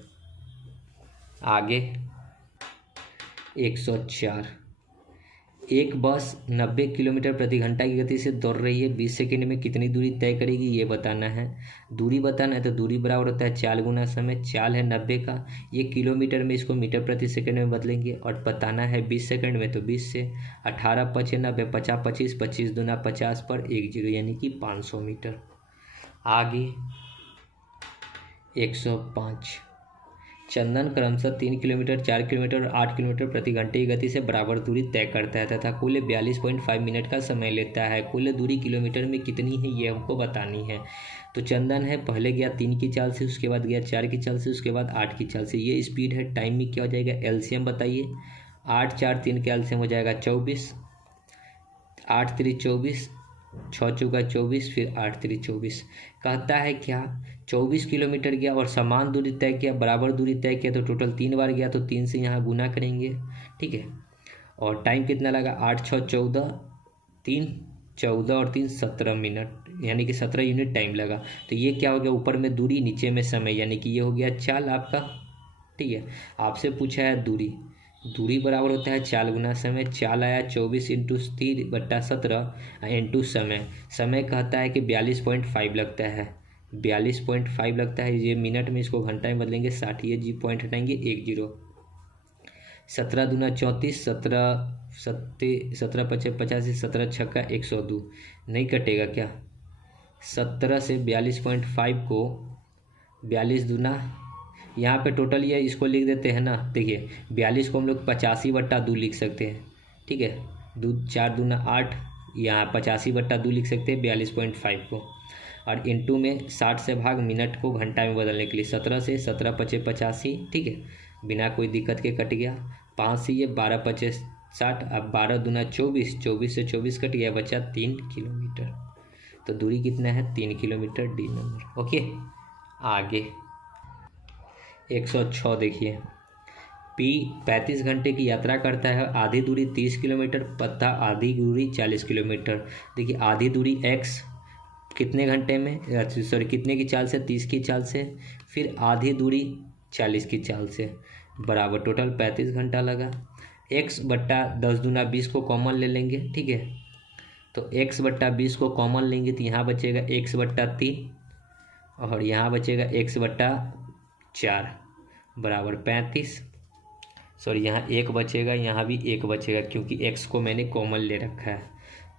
आगे 104, एक बस 90 किलोमीटर प्रति घंटा की गति से दौड़ रही है, 20 सेकंड में कितनी दूरी तय करेगी ये बताना है। दूरी बताना है तो दूरी बराबर होता है चाल गुना समय, चाल है 90 का, ये किलोमीटर में इसको मीटर प्रति सेकंड में बदलेंगे, और बताना है 20 सेकंड में तो 20 से 18 पचे 90, 50 25, 25 दूना 50 पर 1 जीरो यानी कि 500 मीटर। आगे 105, चंदन क्रमशः 3 किलोमीटर 4 किलोमीटर और 8 किलोमीटर प्रति घंटे की गति से बराबर दूरी तय करता है तथा कुल 42.5 मिनट का समय लेता है। कुल दूरी किलोमीटर में कितनी है ये हमको बतानी है। तो चंदन है पहले गया 3 की चाल से, उसके बाद गया 4 की चाल से, उसके बाद 8 की चाल से, ये स्पीड है। टाइम में क्या हो जाएगा एलसीएम बताइए, 8 4 3 का एलसीएम हो जाएगा 24, 8 3 24, 6 चौका 24, फिर 8 3 24। कहता है क्या 24 किलोमीटर गया और समान दूरी तय किया, बराबर दूरी तय किया, तो टोटल 3 बार गया, तो 3 से यहाँ गुना करेंगे। ठीक है, और टाइम कितना लगा 8 6 14, 3 14 और 3 17 मिनट, यानी कि 17 यूनिट टाइम लगा। तो ये क्या हो गया, ऊपर में दूरी नीचे में समय, यानी कि ये हो गया चाल आपका। ठीक है, आपसे पूछा है दूरी, दूरी बराबर होता है चाल गुना समय, चाल आया 24 इंटू 3/17 इंटू समय, समय कहता है कि 42.5 लगता है, 42.5 लगता है, ये मिनट में इसको घंटा में बदलेंगे 60, ये जी पॉइंट हटाएंगे 1 जीरो, 17 दूना 34, 17 पचे 85, 17 छक्का 102, नहीं कटेगा क्या, 17 से 42.5 को 42 दूना, यहाँ पे टोटल ये इसको लिख देते हैं ना, देखिए 42 को हम लोग 85/2 लिख सकते हैं। ठीक है, 4 दूना 8, यहाँ 85/2 लिख सकते हैं 42.5 को, और इंटू में 60 से भाग मिनट को घंटा में बदलने के लिए, 17 से 17 पचे 85। ठीक है, बिना कोई दिक्कत के कट गया, 5 से ये 12 पचे 60, अब 12 दूना 24, 24 से 24 कट गया, बचा 3 किलोमीटर। तो दूरी कितना है 3 किलोमीटर, डी नंबर। ओके, आगे 106 देखिए, पी 35 घंटे की यात्रा करता है, आधी दूरी 30 किलोमीटर तथा आधी दूरी 40 किलोमीटर। देखिए आधी दूरी x कितने घंटे में, सॉरी कितने की चाल से, 30 की चाल से, फिर आधी दूरी 40 की चाल से, बराबर टोटल 35 घंटा लगा। x बट्टा 10 दूना 20 को कॉमन ले लेंगे। ठीक है, तो x बट्टा 20 को कॉमन लेंगे तो यहाँ बचेगा x बट्टा 3 और यहाँ बचेगा x बट्टा 4 बराबर 35। सॉरी यहाँ 1 बचेगा, यहाँ भी 1 बचेगा क्योंकि x को मैंने कॉमन ले रखा है।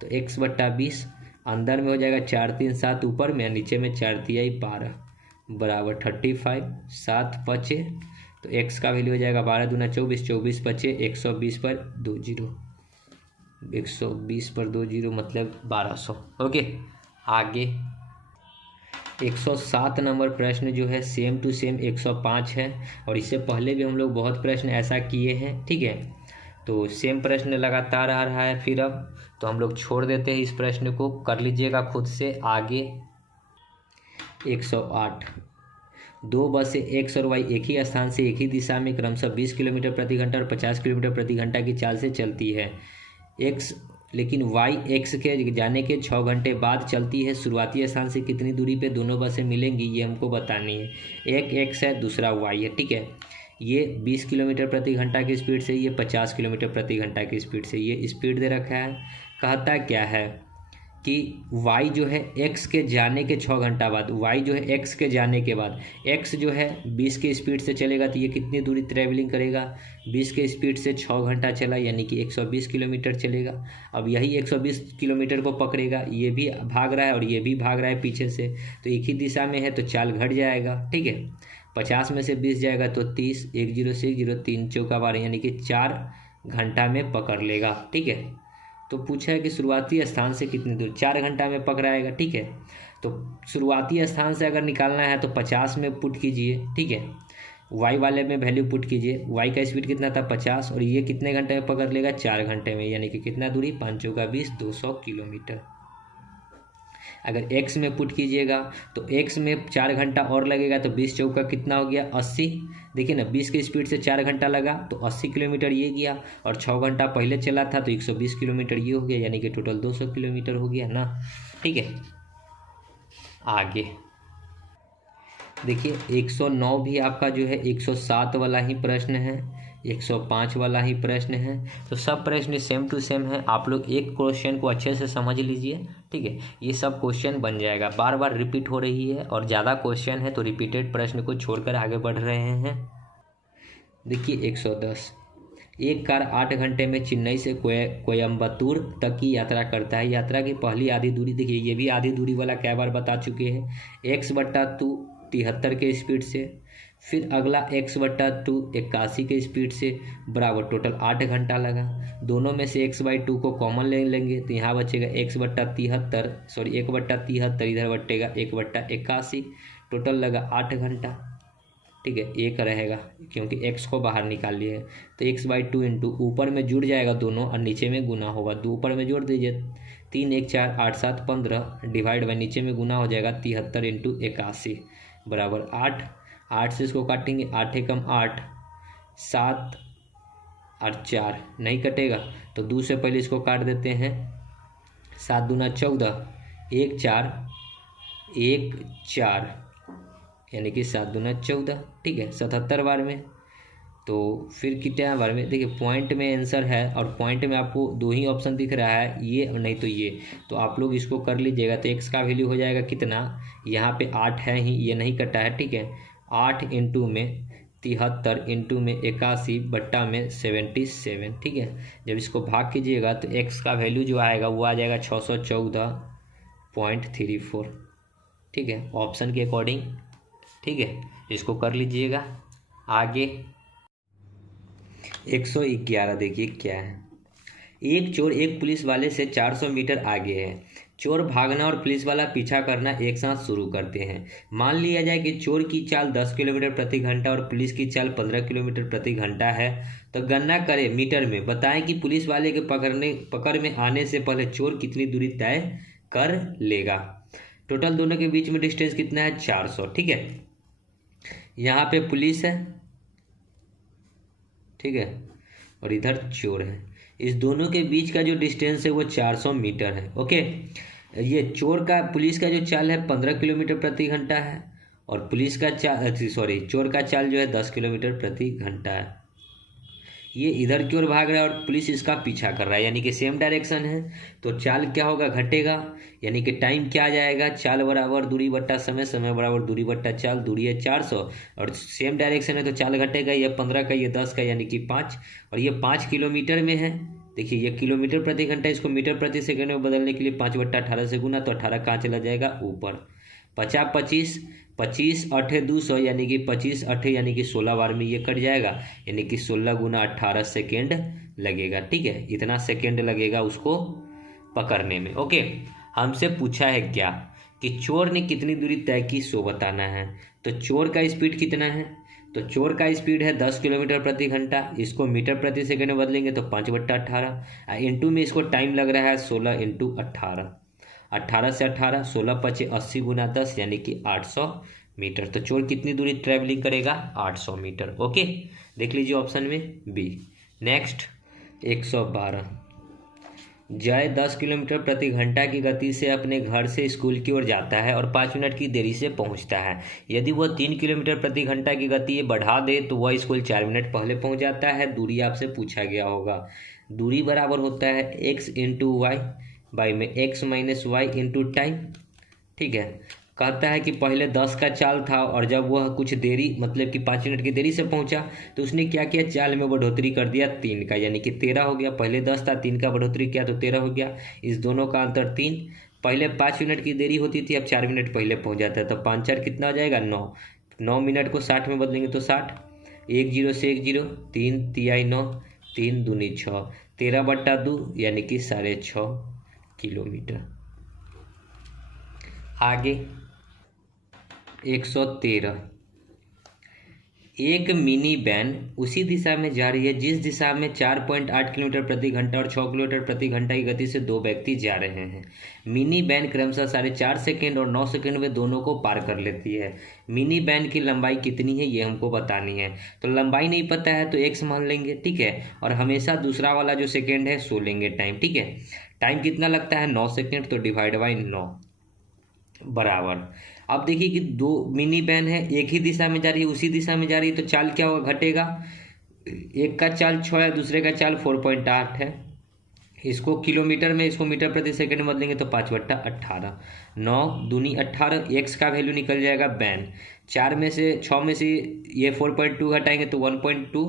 तो x बट्टा 20 अंदर में हो जाएगा 4 3 7 ऊपर में, नीचे में 4 तिहाई 12 बराबर 35, 7 बचे, तो x का वैल्यू हो जाएगा 12 दूना 24, 24 बचे 120 पर 2 जीरो, 120 पर 2 जीरो मतलब 1200। ओके, आगे 107 नंबर प्रश्न जो है सेम टू सेम 105 है, और इससे पहले भी हम लोग बहुत प्रश्न ऐसा किए हैं। ठीक है, तो सेम प्रश्न लगातार आ रहा है, फिर अब तो हम लोग छोड़ देते हैं इस प्रश्न को, कर लीजिएगा खुद से। आगे 108, 2 बसें एक्स और वाई एक ही स्थान से एक ही दिशा में क्रमशः 20 किलोमीटर प्रति घंटा और 50 किलोमीटर प्रति घंटा की चाल से चलती है। एक्स लेकिन वाई एक्स के जाने के 6 घंटे बाद चलती है, शुरुआती स्थान से कितनी दूरी पे दोनों बसें मिलेंगी ये हमको बतानी है। एक एक्स है, दूसरा वाई है। ठीक है, ये 20 किलोमीटर प्रति घंटा की स्पीड से, ये 50 किलोमीटर प्रति घंटा की स्पीड से, ये स्पीड दे रखा है। कहता क्या है कि y जो है x के जाने के 6 घंटा बाद, y जो है x के जाने के बाद, x जो है 20 के स्पीड से चलेगा तो ये कितनी दूरी ट्रैवलिंग करेगा, 20 के स्पीड से 6 घंटा चला यानी कि 120 किलोमीटर चलेगा। अब यही 120 किलोमीटर को पकड़ेगा, ये भी भाग रहा है और ये भी भाग रहा है पीछे से, तो एक ही दिशा में है तो चाल घट जाएगा। ठीक है, 50 में से 20 जाएगा तो 30, 1 0 से 0, 3 चौका 12 यानी कि 4 घंटा में पकड़ लेगा। ठीक है, तो पूछा है कि शुरुआती स्थान से कितनी दूर, 4 घंटा में पकड़ाएगा। ठीक है, तो शुरुआती स्थान से अगर निकालना है तो 50 में पुट कीजिए। ठीक है, वाई वाले में वैल्यू पुट कीजिए, वाई का स्पीड कितना था 50 और ये कितने घंटे में पकड़ लेगा, 4 घंटे में, यानी कि कितना दूरी, 5 चौका 20, 200 किलोमीटर। अगर x में पुट कीजिएगा तो x में 4 घंटा और लगेगा तो 20 चौका कितना हो गया, 80। देखिए ना, 20 की स्पीड से 4 घंटा लगा तो 80 किलोमीटर ये गया, और 6 घंटा पहले चला था तो 120 किलोमीटर ये हो गया, यानी कि टोटल 200 किलोमीटर हो गया ना। ठीक है, आगे देखिए 109 भी आपका जो है 107 वाला ही प्रश्न है, 105 वाला ही प्रश्न है, तो सब प्रश्न सेम टू सेम है। आप लोग एक क्वेश्चन को अच्छे से समझ लीजिए। ठीक है, ये सब क्वेश्चन बन जाएगा, बार बार रिपीट हो रही है और ज़्यादा क्वेश्चन है तो रिपीटेड प्रश्न को छोड़कर आगे बढ़ रहे हैं। देखिए 110, एक कार 8 घंटे में चेन्नई से कोयम्बतूर तक की यात्रा करता है। यात्रा की पहली आधी दूरी, देखिए ये भी आधी दूरी वाला कई बार बता चुके हैं, x/2 73 के स्पीड से, फिर अगला x/2 81 के स्पीड से, बराबर टोटल 8 घंटा लगा। दोनों में से x/2 को कॉमन ले लेंगे तो यहाँ बचेगा x/73, सॉरी 1/73, इधर बटेगा 1/81, टोटल लगा 8 घंटा। ठीक है, एक रहेगा क्योंकि x को बाहर निकाल लिए है, तो x/2 इंटू ऊपर में जुड़ जाएगा दोनों और नीचे में गुना होगा, दो ऊपर में जोड़ दीजिए, 3 1 4 8 7 15 डिवाइड बाई नीचे में गुना हो जाएगा 73 इंटू 81 बराबर 8। 8 से इसको काटेंगे, 8 एकम 8, 7 और 4 नहीं कटेगा तो 2 से पहले इसको काट देते हैं, 7 दूना 14, 1 4 1 4 यानी कि 7 दूना 14। ठीक है, 77 बार में, तो फिर कितना बार में, देखिए पॉइंट में आंसर है और पॉइंट में आपको 2 ही ऑप्शन दिख रहा है, ये और नहीं तो ये, तो आप लोग इसको कर लीजिएगा। तो x का वैल्यू हो जाएगा कितना, यहाँ पे 8 है ही, ये नहीं कटा है। ठीक है, 8 इंटू में 73 इंटू में 81 बट्टा में 77। ठीक है, जब इसको भाग कीजिएगा तो x का वैल्यू जो आएगा वो आ जाएगा 614.34। ठीक है, ऑप्शन के अकॉर्डिंग। ठीक है, इसको कर लीजिएगा। आगे 111 देखिए क्या है, एक चोर एक पुलिस वाले से 400 मीटर आगे है। चोर भागना और पुलिस वाला पीछा करना एक साथ शुरू करते हैं। मान लिया जाए कि चोर की चाल 10 किलोमीटर प्रति घंटा और पुलिस की चाल 15 किलोमीटर प्रति घंटा है, तो गणना करें मीटर में। बताएं कि पुलिस वाले के पकड़ में आने से पहले चोर कितनी दूरी तय कर लेगा। टोटल दोनों के बीच में डिस्टेंस कितना है, 400। ठीक है, यहाँ पे पुलिस है, ठीक है, और इधर चोर है, इस दोनों के बीच का जो डिस्टेंस है वो 400 मीटर है। ओके, ये चोर का पुलिस का जो चाल है 15 किलोमीटर प्रति घंटा है और पुलिस का चोर का चाल जो है 10 किलोमीटर प्रति घंटा है। ये इधर की ओर भाग रहा है और पुलिस इसका पीछा कर रहा है, यानी कि सेम डायरेक्शन है, तो चाल क्या होगा, घटेगा, यानी कि टाइम क्या आ जाएगा, चाल बराबर दूरी बट्टा समय, समय बराबर दूरी बट्टा चाल, दूरी है 400 और सेम डायरेक्शन है तो चाल घटेगा, ये 15 का ये 10 का यानी कि 5, और ये 5 किलोमीटर में है। देखिए ये किलोमीटर प्रति घंटा, इसको मीटर प्रति सेकंड में बदलने के लिए 5/18 से गुना, तो 18 कहाँ चला जाएगा, ऊपर। 50 25 25 8 200 यानी कि 25 8 यानी कि 16 बार में ये कट जाएगा, यानी कि 16 गुना 18 सेकेंड लगेगा। ठीक है, इतना सेकेंड लगेगा उसको पकड़ने में। ओके, हमसे पूछा है क्या कि चोर ने कितनी दूरी तय की सो बताना है। तो चोर का स्पीड कितना है, तो चोर का स्पीड है 10 किलोमीटर प्रति घंटा, इसको मीटर प्रति सेकंड में बदलेंगे तो 5/18, इंटू में इसको टाइम लग रहा है 16 इंटू 18, 18 से 18 16 5 80 गुना 10 यानी कि 800 मीटर। तो चोर कितनी दूरी ट्रैवलिंग करेगा, 800 मीटर। ओके, देख लीजिए ऑप्शन में बी। नेक्स्ट 112, जय 10 किलोमीटर प्रति घंटा की गति से अपने घर से स्कूल की ओर जाता है और 5 मिनट की देरी से पहुंचता है। यदि वह 3 किलोमीटर प्रति घंटा की गति बढ़ा दे तो वह स्कूल 4 मिनट पहले पहुंच जाता है। दूरी आपसे पूछा गया होगा, दूरी बराबर होता है x इंटू वाई, बाई में x minus y into time. ठीक है, कहता है कि पहले 10 का चाल था और जब वह कुछ देरी मतलब कि 5 मिनट की देरी से पहुंचा तो उसने क्या किया, चाल में बढ़ोतरी कर दिया 3 का, यानी कि 13 हो गया। पहले 10 था, 3 का बढ़ोतरी किया तो 13 हो गया। इस दोनों का अंतर 3। पहले 5 मिनट की देरी होती थी, अब 4 मिनट पहले पहुंच जाता है, तो 5 4 कितना हो जाएगा 9। 9 मिनट को 60 में बदलेंगे तो 60। 1 0 से 1 0, 3 तिहाई 9, 3 दूनी 6, 13/2 यानी कि 6.5 किलोमीटर। आगे 113, एक मिनी वैन उसी दिशा में जा रही है जिस दिशा में 4.8 किलोमीटर प्रति घंटा और 6 किलोमीटर प्रति घंटा की गति से 2 व्यक्ति जा रहे हैं। मिनी वैन क्रमशः 4.5 सेकेंड और 9 सेकेंड में दोनों को पार कर लेती है। मिनी वैन की लंबाई कितनी है ये हमको बतानी है। तो लंबाई नहीं पता है तो x मान लेंगे, ठीक है, और हमेशा दूसरा वाला जो सेकेंड है सो लेंगे टाइम। ठीक है, टाइम कितना लगता है 9 सेकेंड, तो डिवाइड बाई 9 बराबर। अब देखिए कि 2 मिनी वैन है, एक ही दिशा में जा रही है, उसी दिशा में जा रही है, तो चाल क्या होगा, घटेगा। एक का चाल 6 है, दूसरे का चाल 4.8 है। इसको किलोमीटर में, इसको मीटर प्रति सेकंड में बदलेंगे तो 5/18। 9 दूनी 18, एक्स का वैल्यू निकल जाएगा वैन। 4 में से 6 में से ये 4.2 घटाएंगे तो 1.2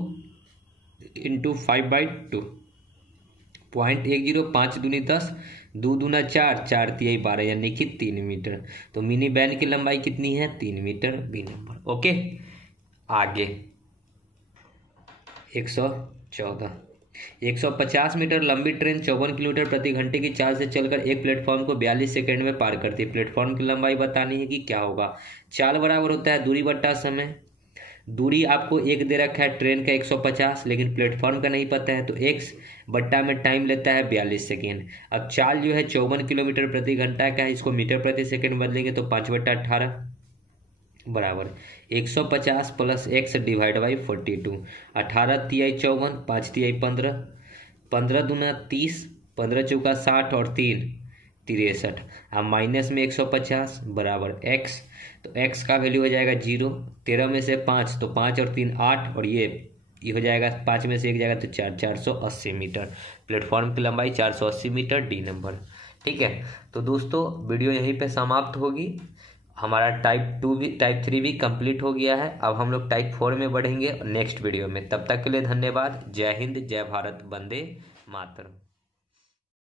इंटू 5/2, 0.10। 5 दूनी 10, 2 दूना 4, 4 तिहाई 12 यानी कि 3 मीटर। तो मिनी वैन की लंबाई कितनी है, 3 मीटर, बी नंबर। ओके, आगे 114, 150 मीटर लंबी ट्रेन 54 किलोमीटर प्रति घंटे की चाल से चलकर एक प्लेटफॉर्म को 42 सेकंड में पार करती है। प्लेटफॉर्म की लंबाई बतानी है कि क्या होगा। चाल बराबर होता है दूरी बट्टा समय। दूरी आपको एक दे रखा है ट्रेन का 150, लेकिन प्लेटफॉर्म का नहीं पता है, तो x बट्टा में टाइम लेता है 42 सेकेंड। अब चाल जो है 54 किलोमीटर प्रति घंटा का है, इसको मीटर प्रति सेकेंड बदलेंगे तो 5/18 बराबर 150 प्लस x डिवाइड बाई 42। 18 तिहाई 54, 5 तिहाई 15, 15 दूना 30, 15 चौका 60 और 3 63। अब माइनस में 150 बराबर x, तो x का वैल्यू हो जाएगा 0। 13 में से 5 तो 5 और 3 8, और ये हो जाएगा 5 में से 1 जाएगा तो 4, 480 मीटर। प्लेटफॉर्म की लंबाई 480 मीटर, डी नंबर। ठीक है, तो दोस्तों वीडियो यहीं पे समाप्त होगी। हमारा टाइप 2 भी, टाइप 3 भी कंप्लीट हो गया है। अब हम लोग टाइप 4 में बढ़ेंगे नेक्स्ट वीडियो में। तब तक के लिए धन्यवाद। जय हिंद, जय भारत, वंदे मातरम।